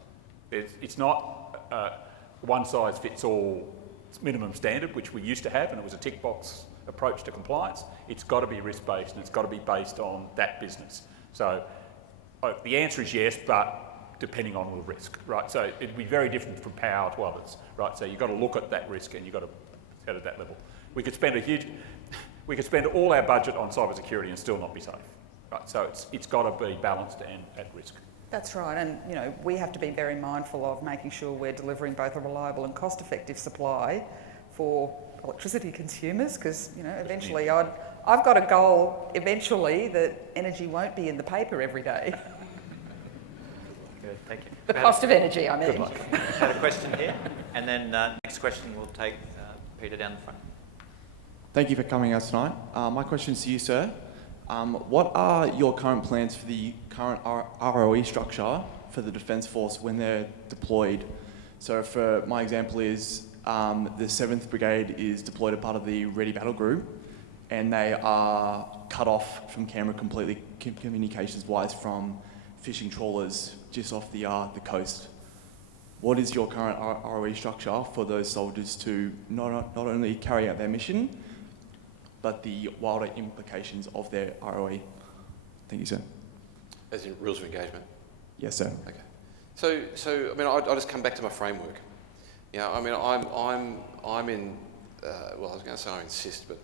It's not one-size-fits-all minimum standard, which we used to have, and it was a tick-box approach to compliance. It's got to be risk-based, and it's got to be based on that business. So the answer is yes, but depending on the risk, right? So it'd be very different from power to others, right? So you've got to look at that risk, and you've got to set at that level. We could spend all our budget on cybersecurity and still not be safe. Right, so it's got to be balanced and at risk. That's right, and we have to be very mindful of making sure we're delivering both a reliable and cost-effective supply for electricity consumers, because eventually I've got a goal eventually that energy won't be in the paper every day. Good, thank you. The cost of energy, I mean. Good luck. We had a question here, and then next question we'll take Peter down the front. Thank you for coming out tonight. My question is to you, sir. What are your current plans for the current ROE structure for the Defence Force when they're deployed? So for my example is the 7th Brigade is deployed as part of the Ready Battle Group, and they are cut off from camera completely communications-wise from fishing trawlers just off the coast. What is your current ROE structure for those soldiers to not only carry out their mission, but the wider implications of their ROE? Thank you, sir. As in rules of engagement? Yes, sir. Okay. So I mean, I'll just come back to my framework. I mean, I'm in, well, I was going to say I insist, but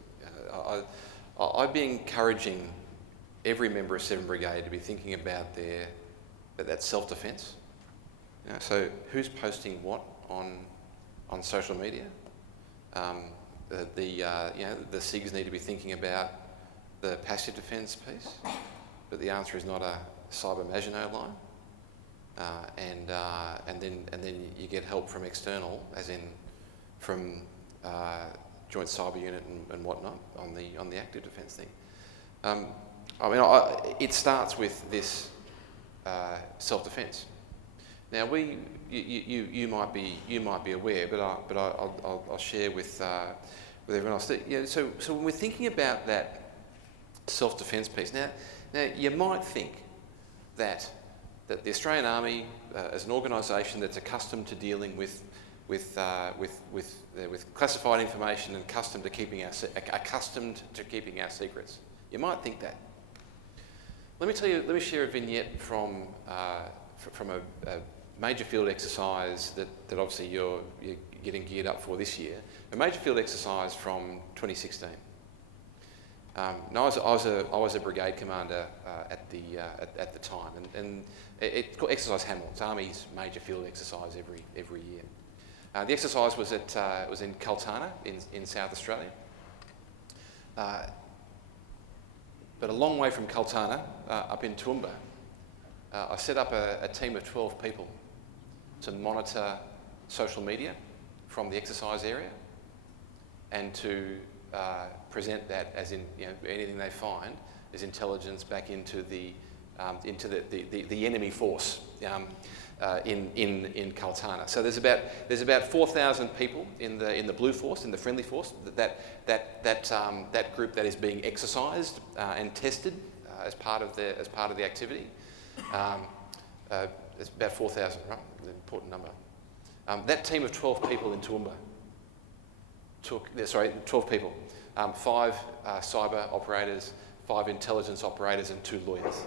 I'd be encouraging every member of 7 Brigade to be thinking about that self-defence. So who's posting what on social media? The SIGs need to be thinking about the passive defence piece, but the answer is not a cyber Maginot Line. And then you get help from external, as in from Joint Cyber Unit and whatnot on the active defence thing. It starts with this self-defence. Now you might be aware, but I'll share with everyone else. So when we're thinking about that self-defence piece, now you might think that the Australian Army, as an organisation that's accustomed to dealing with classified information and accustomed to keeping our secrets, you might think that. Let me share a vignette from a major field exercise that obviously you're getting geared up for this year. A major field exercise from 2016. I was a brigade commander at the time, and it's called Exercise Hamel. It's Army's major field exercise every year. The exercise was in Kaltana in South Australia. But a long way from Kaltana, up in Toowoomba, I set up a team of 12 people to monitor social media from the exercise area and to present that as in anything they find as intelligence back into the enemy force in Kaltana. So there's about 4,000 people in the blue force, in the friendly force, that group that is being exercised and tested as part of the activity. It's about 4,000, right? An important number. That team of 12 people in Toowoomba 12 people, 5 cyber operators, 5 intelligence operators, and 2 lawyers.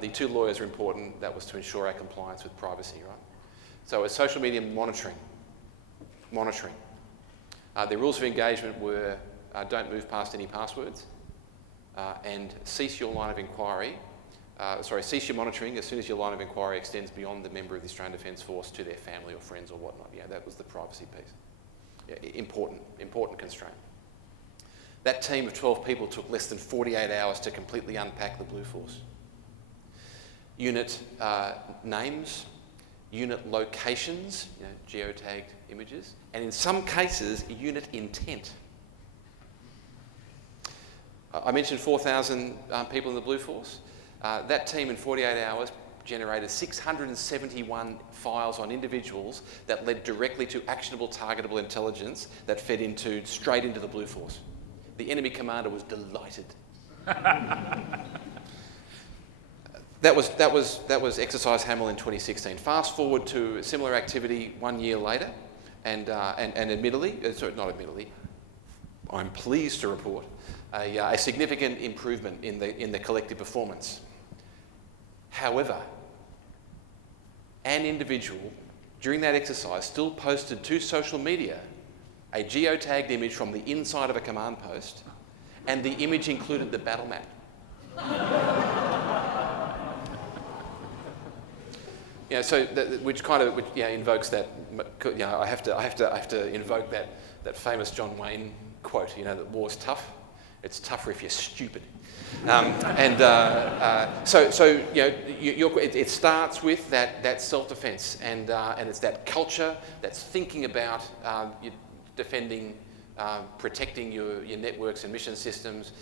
The 2 lawyers are important. That was to ensure our compliance with privacy, right? So it's social media monitoring. The rules of engagement were don't move past any passwords and cease your line of inquiry. Cease your monitoring as soon as your line of inquiry extends beyond the member of the Australian Defence Force to their family or friends or whatnot. That was the privacy piece. Important constraint. That team of 12 people took less than 48 hours to completely unpack the Blue Force. Unit names, unit locations, geotagged images, and in some cases, unit intent. I mentioned 4,000 people in the Blue Force. That team in 48 hours generated 671 files on individuals that led directly to actionable, targetable intelligence that fed straight into the Blue Force. The enemy commander was delighted. That was Exercise Hamel in 2016. Fast forward to a similar activity 1 year later, and I'm pleased to report a significant improvement in the collective performance. However, an individual during that exercise still posted to social media a geotagged image from the inside of a command post, and the image included the battle map. Which invokes that. I have to invoke that famous John Wayne quote. That war's tough. It's tougher if you're stupid. It starts with that self-defence, and it's that culture that's thinking about defending, protecting your networks and mission systems,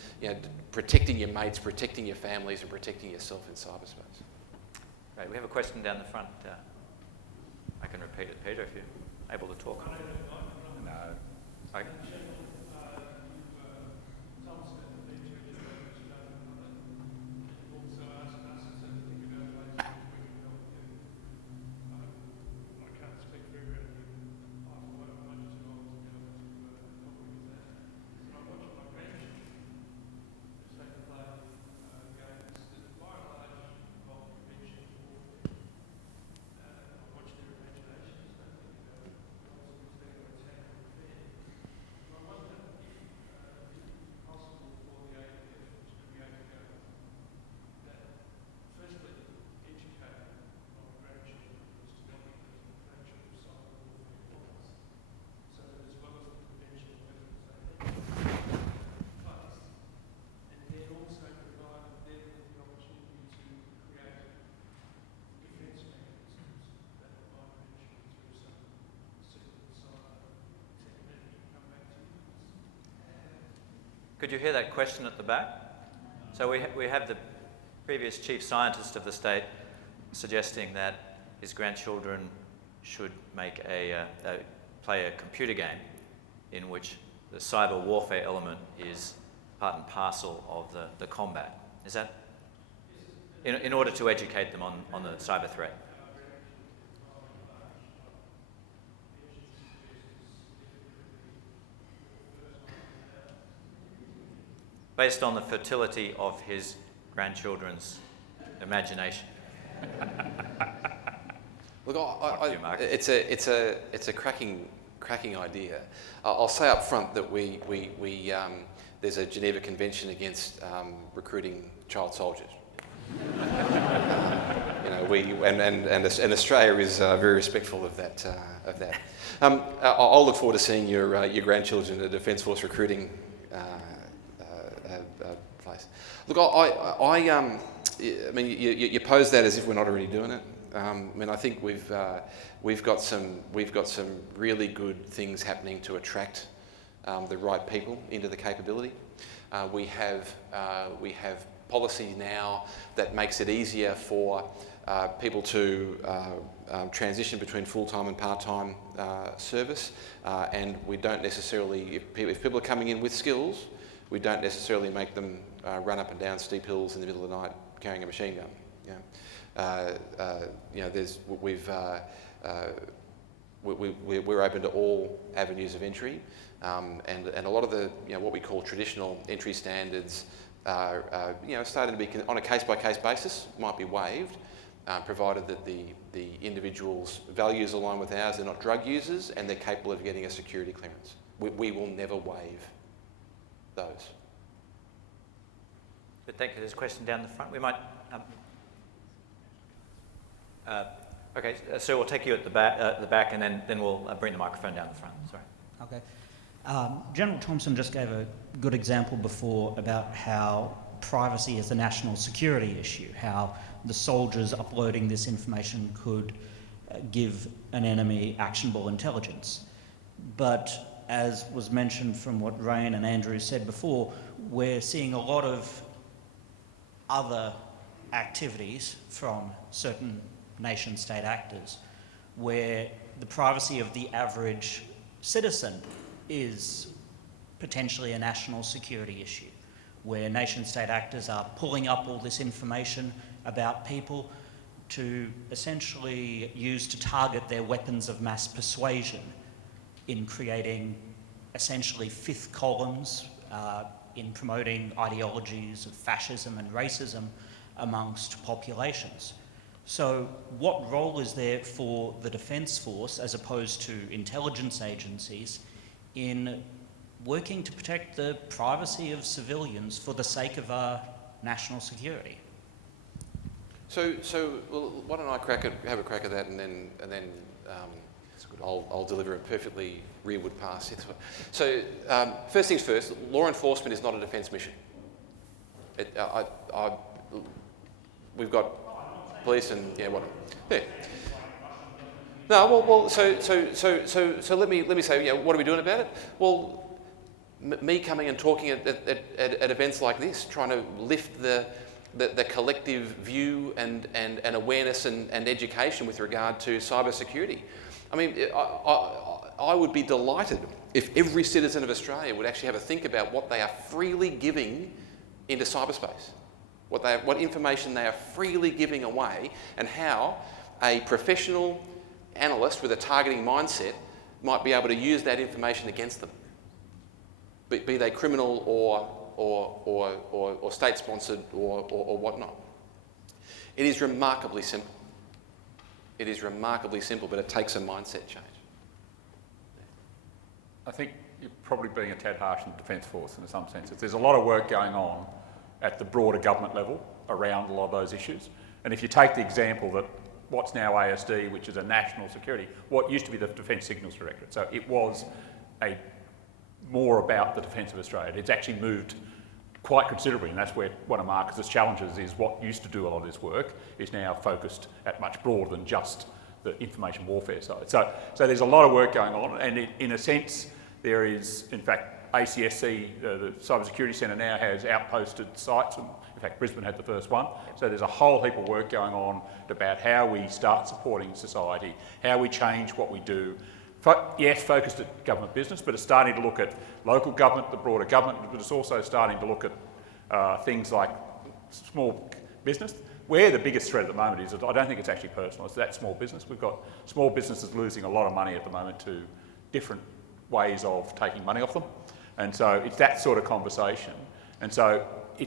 protecting your mates, protecting your families, and protecting yourself in cyberspace. Right, we have a question down the front. I can repeat it, Peter, if you're able to talk. No. Okay. Could you hear that question at the back? So we have the previous chief scientist of the state suggesting that his grandchildren should make play a computer game in which the cyber warfare element is part and parcel of the combat. Is that in order to educate them on the cyber threat? Based on the fertility of his grandchildren's imagination. Look, it's a cracking idea. I'll say up front that there's a Geneva Convention against recruiting child soldiers. And Australia is very respectful of that. I'll look forward to seeing your grandchildren at the Defence Force recruiting place. Look, I mean, you pose that as if we're not already doing it. I mean, I think we've got some really good things happening to attract the right people into the capability. We have policy now that makes it easier for people to transition between full-time and part-time service, and we don't necessarily, if people are coming in with skills, we don't necessarily make them run up and down steep hills in the middle of the night carrying a machine gun. We're open to all avenues of entry, and a lot of the what we call traditional entry standards are starting to be on a case-by-case basis, might be waived, provided that the individual's values align with ours, they're not drug users, and they're capable of getting a security clearance. We will never waive those. But thank you. There's a question down the front. We might. Okay, so we'll take you at the back, and then we'll bring the microphone down the front. Sorry. Okay. General Thompson just gave a good example before about how privacy is a national security issue, how the soldiers uploading this information could give an enemy actionable intelligence. But as was mentioned from what Rain and Andrew said before, we're seeing a lot of other activities from certain nation-state actors where the privacy of the average citizen is potentially a national security issue, where nation-state actors are pulling up all this information about people to essentially use to target their weapons of mass persuasion in creating essentially fifth columns in promoting ideologies of fascism and racism amongst populations. So what role is there for the Defence Force, as opposed to intelligence agencies, in working to protect the privacy of civilians for the sake of our national security? So well, why don't I have a crack at that, and then I'll deliver a perfectly rearward pass. So first things first, law enforcement is not a defence mission. We've got police and what? Yeah. No, well. So let me say, what are we doing about it? Well, me coming and talking at events like this, trying to lift the collective view and awareness and education with regard to cyber security. I mean, I would be delighted if every citizen of Australia would actually have a think about what they are freely giving into cyberspace, what information they are freely giving away, and how a professional analyst with a targeting mindset might be able to use that information against them, be they criminal or state-sponsored or whatnot. It is remarkably simple. It is remarkably simple, but it takes a mindset change. I think you're probably being a tad harsh on the Defence Force in some senses. There's a lot of work going on at the broader government level around a lot of those issues. And if you take the example that what's now ASD, which is a national security, what used to be the Defence Signals Directorate. So it was more about the defence of Australia. It's actually moved quite considerably, and that's where one of Marcus's challenges is what used to do a lot of this work is now focused at much broader than just the information warfare side. So there's a lot of work going on, and in a sense there is, in fact, ACSC, the Cybersecurity Centre now has outposted sites, and in fact Brisbane had the first one. So there's a whole heap of work going on about how we start supporting society, how we change what we do. Yes, focused at government business, but it's starting to look at local government, the broader government, but it's also starting to look at things like small business. Where the biggest threat at the moment is, I don't think it's actually personal, it's that small business. We've got small businesses losing a lot of money at the moment to different ways of taking money off them. And so it's that sort of conversation. And so the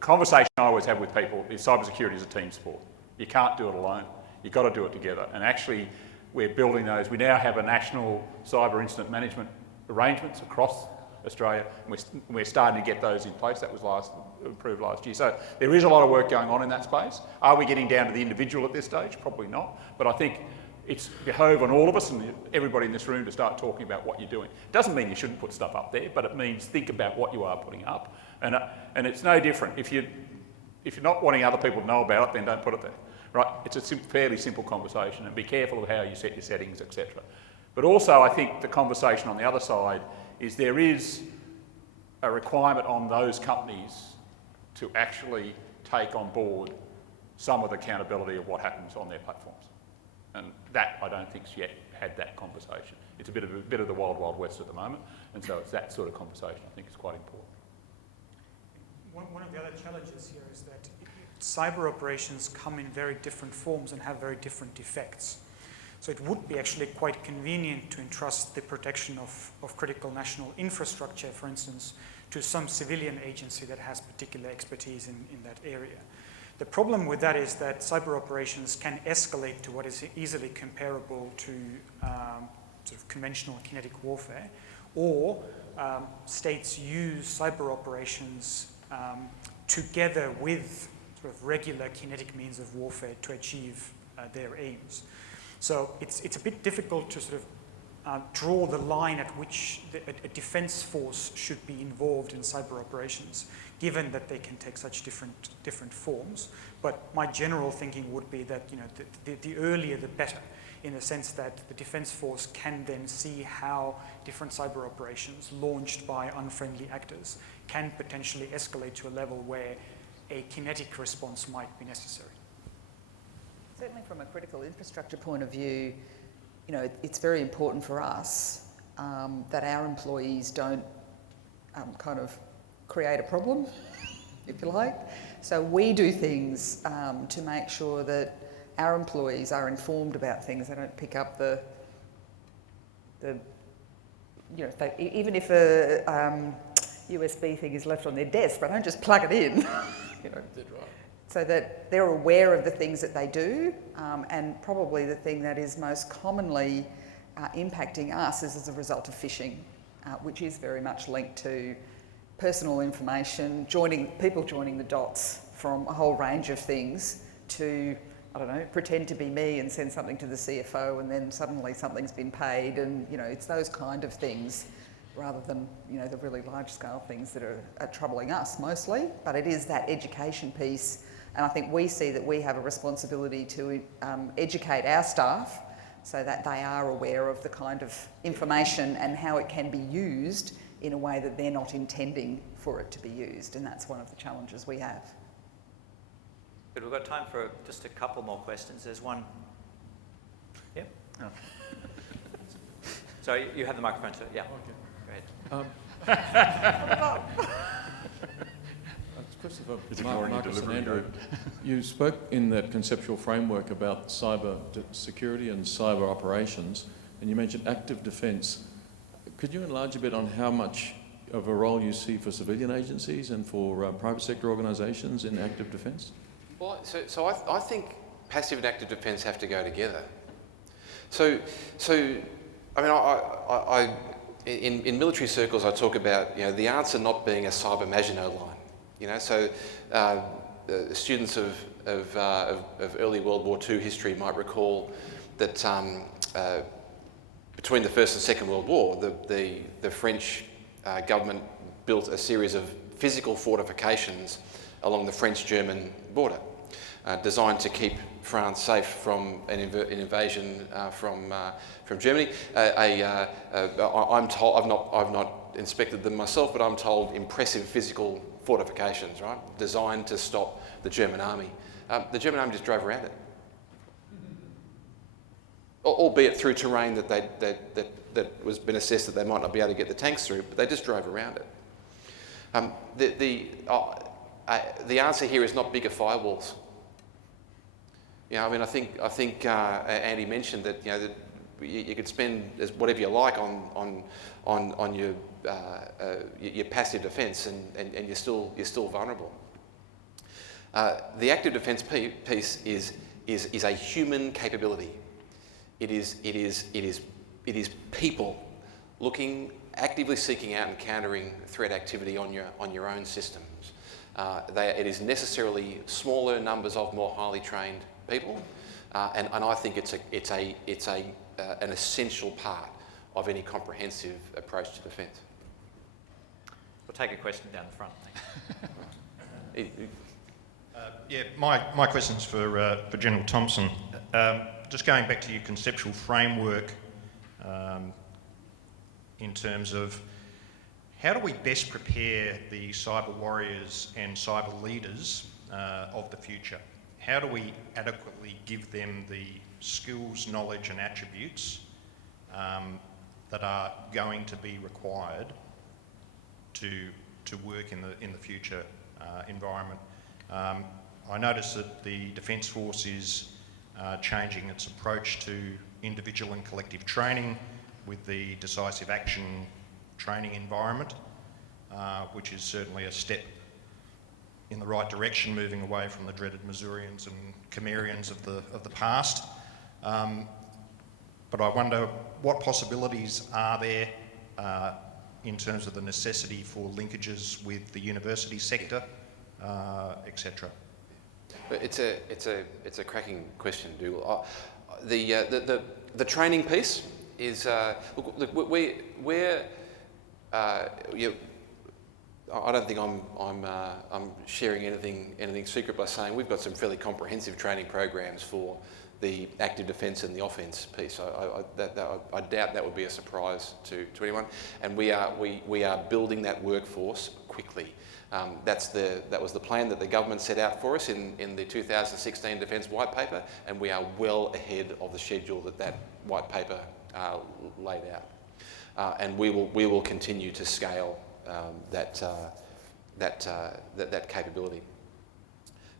conversation I always have with people is cybersecurity is a team sport. You can't do it alone. You've got to do it together. And actually, we're building those. We now have a national cyber incident management arrangements across Australia, and we're starting to get those in place. That was approved last year. So there is a lot of work going on in that space. Are we getting down to the individual at this stage? Probably not. But I think it's behove on all of us and everybody in this room to start talking about what you're doing. It doesn't mean you shouldn't put stuff up there, but it means think about what you are putting up. And it's no different. If you're not wanting other people to know about it, then don't put it there. Right? It's a fairly simple conversation, and be careful of how you set your settings, etc. But also, I think the conversation on the other side is there is a requirement on those companies to actually take on board some of the accountability of what happens on their platforms. And that, I don't think's yet had that conversation. It's a bit of the wild, wild west at the moment, and so it's that sort of conversation I think is quite important. One of the other challenges here is that cyber operations come in very different forms and have very different effects. So it would be actually quite convenient to entrust the protection of critical national infrastructure, for instance, to some civilian agency that has particular expertise in that area. The problem with that is that cyber operations can escalate to what is easily comparable to sort of conventional kinetic warfare, or states use cyber operations together with sort of regular kinetic means of warfare to achieve their aims. So it's a bit difficult to sort of draw the line at which a defence force should be involved in cyber operations, given that they can take such different forms. But my general thinking would be that the earlier the better, in the sense that the defence force can then see how different cyber operations launched by unfriendly actors can potentially escalate to a level where a kinetic response might be necessary. Certainly from a critical infrastructure point of view, it's very important for us that our employees don't kind of create a problem, if you like. So we do things to make sure that our employees are informed about things. They don't pick up even if a USB thing is left on their desk, but don't just plug it in. So that they're aware of the things that they do, and probably the thing that is most commonly impacting us is as a result of phishing, which is very much linked to personal information, people joining the dots from a whole range of things to, I don't know, pretend to be me and send something to the CFO and then suddenly something's been paid, and it's those kind of things rather than the really large scale things that are troubling us mostly. But it is that education piece, and I think we see that we have a responsibility to educate our staff so that they are aware of the kind of information and how it can be used in a way that they're not intending for it to be used, and that's one of the challenges we have. But we've got time for just a couple more questions. There's one. Yep. Oh. So you have the microphone, sir. Yeah. Okay. Go ahead. It's Christopher, Marcus and Andrew. You spoke in that conceptual framework about cyber security and cyber operations, and you mentioned active defence. Could you enlarge a bit on how much of a role you see for civilian agencies and for private sector organisations in active defence? Well, so I think passive and active defence have to go together. So I mean, in military circles, I talk about the answer not being a cyber Maginot Line. So students of early World War II history might recall that between the First and Second World War, the French government built a series of physical fortifications along the French-German border. designed to keep France safe from an invasion from Germany. I'm told, I've not inspected them myself, but I'm told impressive physical fortifications, right? Designed to stop the German army. The German army just drove around it, albeit through terrain that was been assessed that they might not be able to get the tanks through, but they just drove around it. The answer here is not bigger firewalls. I mean, I think Andy mentioned that that you could spend whatever you like on your passive defence, and you're still vulnerable. The active defence piece is a human capability. It is people actively seeking out and countering threat activity on your own systems. It is necessarily smaller numbers of more highly trained people, and I think it's an essential part of any comprehensive approach to defence. We'll take a question down the front. Thank you. Yeah, my question's for General Thompson. Just going back to your conceptual framework in terms of how do we best prepare the cyber warriors and cyber leaders of the future? How do we adequately give them the skills, knowledge and attributes that are going to be required to work in the future environment? I notice that the Defence Force is changing its approach to individual and collective training with the decisive action training environment, which is certainly a step in the right direction, moving away from the dreaded Missourians and Cimmerians of the past. But I wonder what possibilities are there in terms of the necessity for linkages with the university sector, etc. It's a cracking question, Dougal. The training piece is I don't think I'm sharing anything secret by saying we've got some fairly comprehensive training programs for the active defence and the offence piece. I doubt that would be a surprise to anyone, and we are building that workforce quickly. That was the plan that the government set out for us in the 2016 Defence White Paper, and we are well ahead of the schedule that White Paper laid out, and we will continue to scale that capability.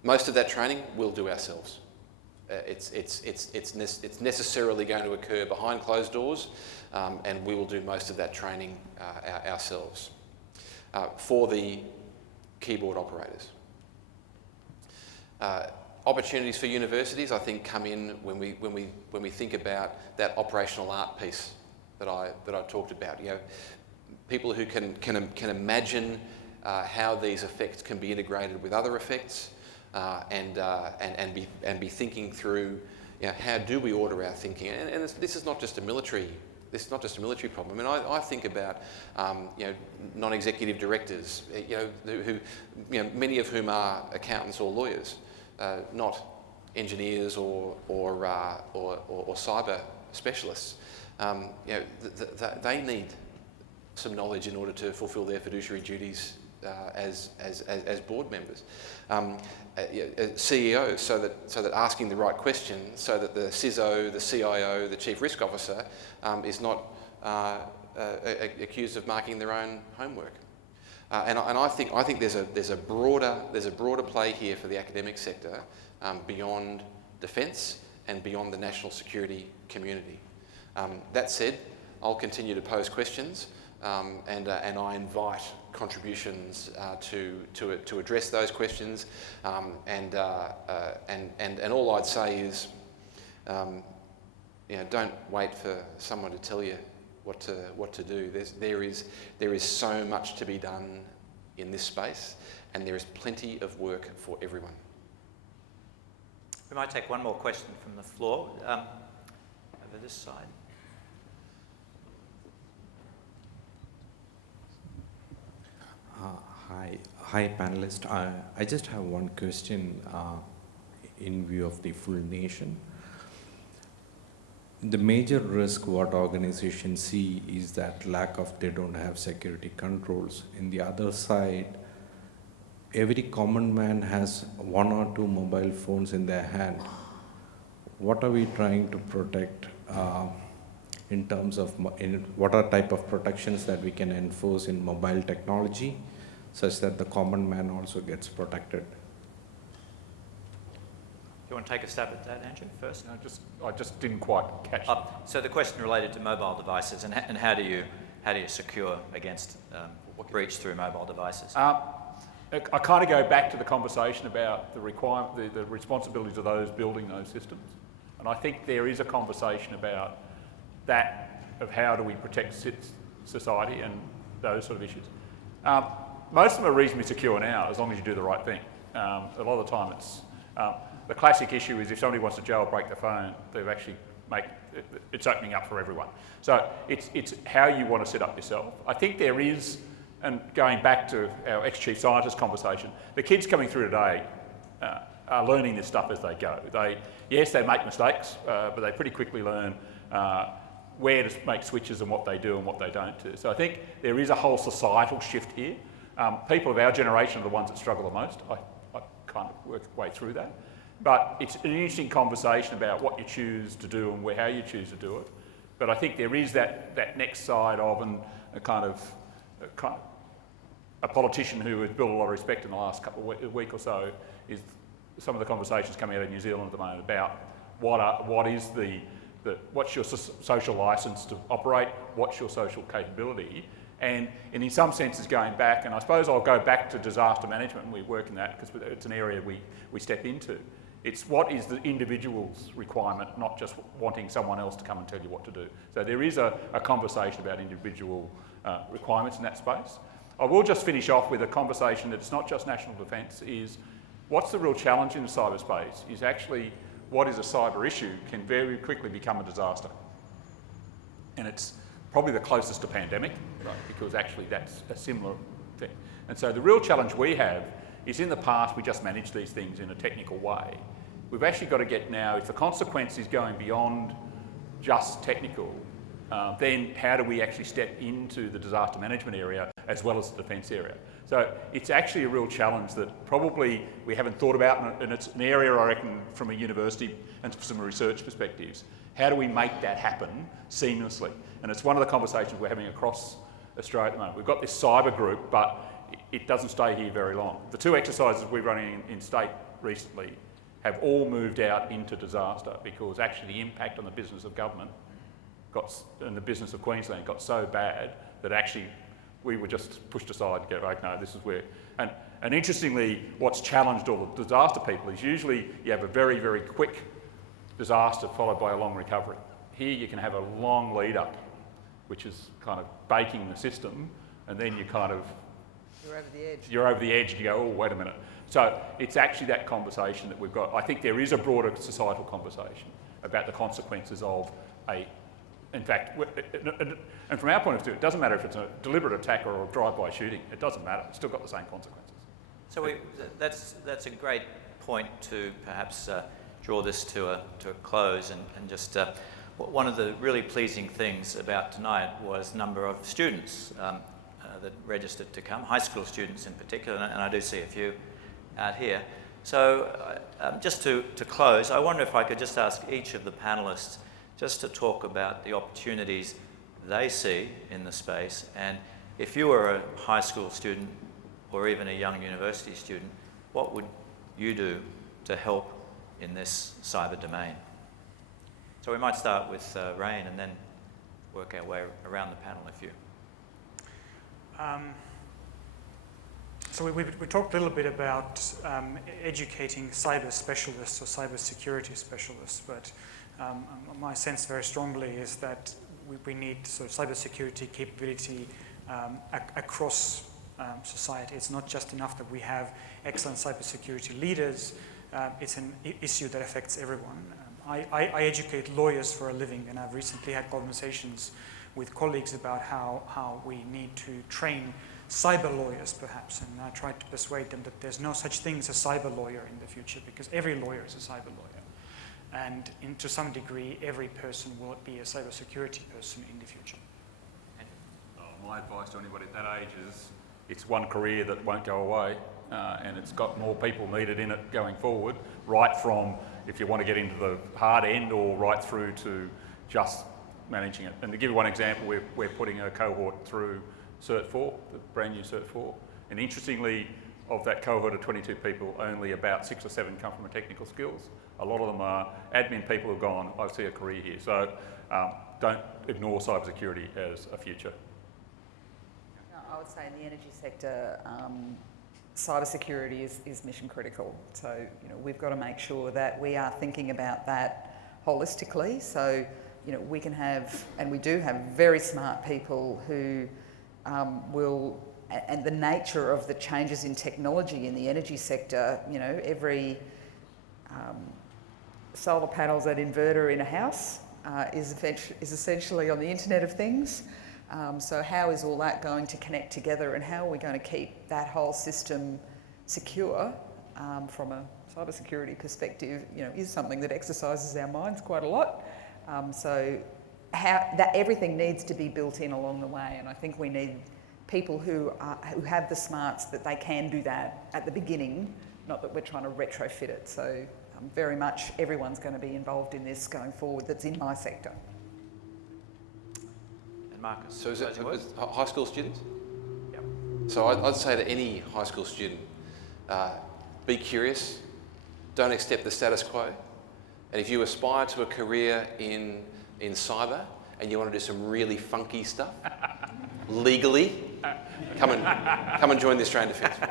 Most of that training we'll do ourselves. It's necessarily going to occur behind closed doors, and we will do most of that training ourselves. For the keyboard operators, opportunities for universities, I think, come in when we think about that operational art piece that I talked about. People who can imagine how these effects can be integrated with other effects, and be thinking through, how do we order our thinking? And this is not just a military. This is not just a military problem. I mean, I think about non-executive directors, who many of whom are accountants or lawyers, not engineers or cyber specialists. They need some knowledge in order to fulfil their fiduciary duties as board members. CEOs, so that asking the right question, so that the CISO, the CIO, the Chief Risk Officer is not accused of marking their own homework. And I think there's a broader play here for the academic sector beyond defence and beyond the national security community. That said, I'll continue to pose questions, and I invite contributions to address those questions. And all I'd say is, don't wait for someone to tell you what to do. There is so much to be done in this space, and there is plenty of work for everyone. We might take one more question from the floor, over this side. Hi panelists. I just have one question. in view of the full nation. The major risk what organizations see is that lack of, they don't have security controls. In the other side, every common man has 1 or 2 mobile phones in their hand. What are we trying to protect in terms of, what are type of protections that we can enforce in mobile technology such that the common man also gets protected? Do you want to take a stab at that, Andrew, first? I just didn't quite catch it. So the question related to mobile devices and how do you secure against breach through mobile devices? I kind of go back to the conversation about the responsibilities of those building those systems. And I think there is a conversation about that, of how do we protect society and those sort of issues. Most of them are reasonably secure now, as long as you do the right thing. A lot of the time it's, the classic issue is if somebody wants to jailbreak the phone, they've actually it's opening up for everyone. So it's how you want to set up yourself. I think there is, and going back to our ex-chief scientist conversation, the kids coming through today are learning this stuff as they go. Yes, they make mistakes, but they pretty quickly learn where to make switches and what they do and what they don't do. So I think there is a whole societal shift here. People of our generation are the ones that struggle the most. I kind of work way through that. But it's an interesting conversation about what you choose to do and how you choose to do it. But I think there is that next side of, and a politician who has built a lot of respect in the last week or so, is some of the conversations coming out of New Zealand at the moment about what's your social licence to operate, what's your social capability, and in some senses going back, and I suppose I'll go back to disaster management, and we work in that because it's an area we step into. It's what is the individual's requirement, not just wanting someone else to come and tell you what to do. So there is a conversation about individual requirements in that space. I will just finish off with a conversation that it's not just national defence, is what's the real challenge in cyberspace is actually what is a cyber issue can very quickly become a disaster. And it's probably the closest to pandemic, right? Because actually that's a similar thing. And so the real challenge we have is in the past we just managed these things in a technical way. We've actually got to get now, if the consequence is going beyond just technical, then how do we actually step into the disaster management area as well as the defence area? So it's actually a real challenge that probably we haven't thought about, and it's an area I reckon from a university and from research perspectives. How do we make that happen seamlessly? And it's one of the conversations we're having across Australia at the moment. We've got this cyber group, but it doesn't stay here very long. The 2 exercises we're running in state recently have all moved out into disaster because actually the impact on the business of government and the business of Queensland got so bad that actually we were just pushed aside to go, right, no, this is where... And interestingly, what's challenged all the disaster people is usually you have a very, very quick disaster followed by a long recovery. Here you can have a long lead up, which is kind of baking the system, and then you kind of... You're over the edge. You're over the edge and you go, oh, wait a minute. So it's actually that conversation that we've got. I think there is a broader societal conversation about the consequences of in fact, and from our point of view, it doesn't matter if it's a deliberate attack or a drive-by shooting. It doesn't matter. It's still got the same consequences. So that's a great point to perhaps draw this to a close and just one of the really pleasing things about tonight was the number of students that registered to come, high school students in particular, and I do see a few out here. So just to close, I wonder if I could just ask each of the panellists just to talk about the opportunities they see in the space, and if you were a high school student or even a young university student, what would you do to help in this cyber domain? So we might start with Rain and then work our way around the panel if you... So we talked a little bit about educating cyber specialists or cyber security specialists, but my sense very strongly is that we need sort of cyber security capability across society. It's not just enough that we have excellent cyber security leaders. It's an issue that affects everyone. I educate lawyers for a living, and I've recently had conversations with colleagues about how we need to train cyber lawyers, perhaps, and I tried to persuade them that there's no such thing as a cyber lawyer in the future, because every lawyer is a cyber lawyer. And to some degree, every person will be a cybersecurity person in the future. My advice to anybody at that age is it's one career that won't go away, and it's got more people needed in it going forward, right from if you want to get into the hard end or right through to just managing it. And to give you one example, we're putting a cohort through Cert 4, the brand new Cert 4. And interestingly, of that cohort of 22 people, only about 6 or 7 come from technical skills. A lot of them are admin people who've gone, I see a career here. So don't ignore cybersecurity as a future. I would say in the energy sector, cybersecurity is mission critical. So, we've got to make sure that we are thinking about that holistically. So, we can have, and we do have, very smart people who will, and the nature of the changes in technology in the energy sector, every solar panels and inverter in a house is essentially on the Internet of Things. So how is all that going to connect together, and how are we going to keep that whole system secure from a cybersecurity perspective, is something that exercises our minds quite a lot. So everything needs to be built in along the way, and I think we need people who have the smarts that they can do that at the beginning, not that we're trying to retrofit it. So very much everyone's going to be involved in this going forward that's in my sector. Marcus, So is it high school students? Yep. So I'd say to any high school student, be curious, don't accept the status quo, and if you aspire to a career in cyber and you want to do some really funky stuff, legally, come and join the Australian Defence Force.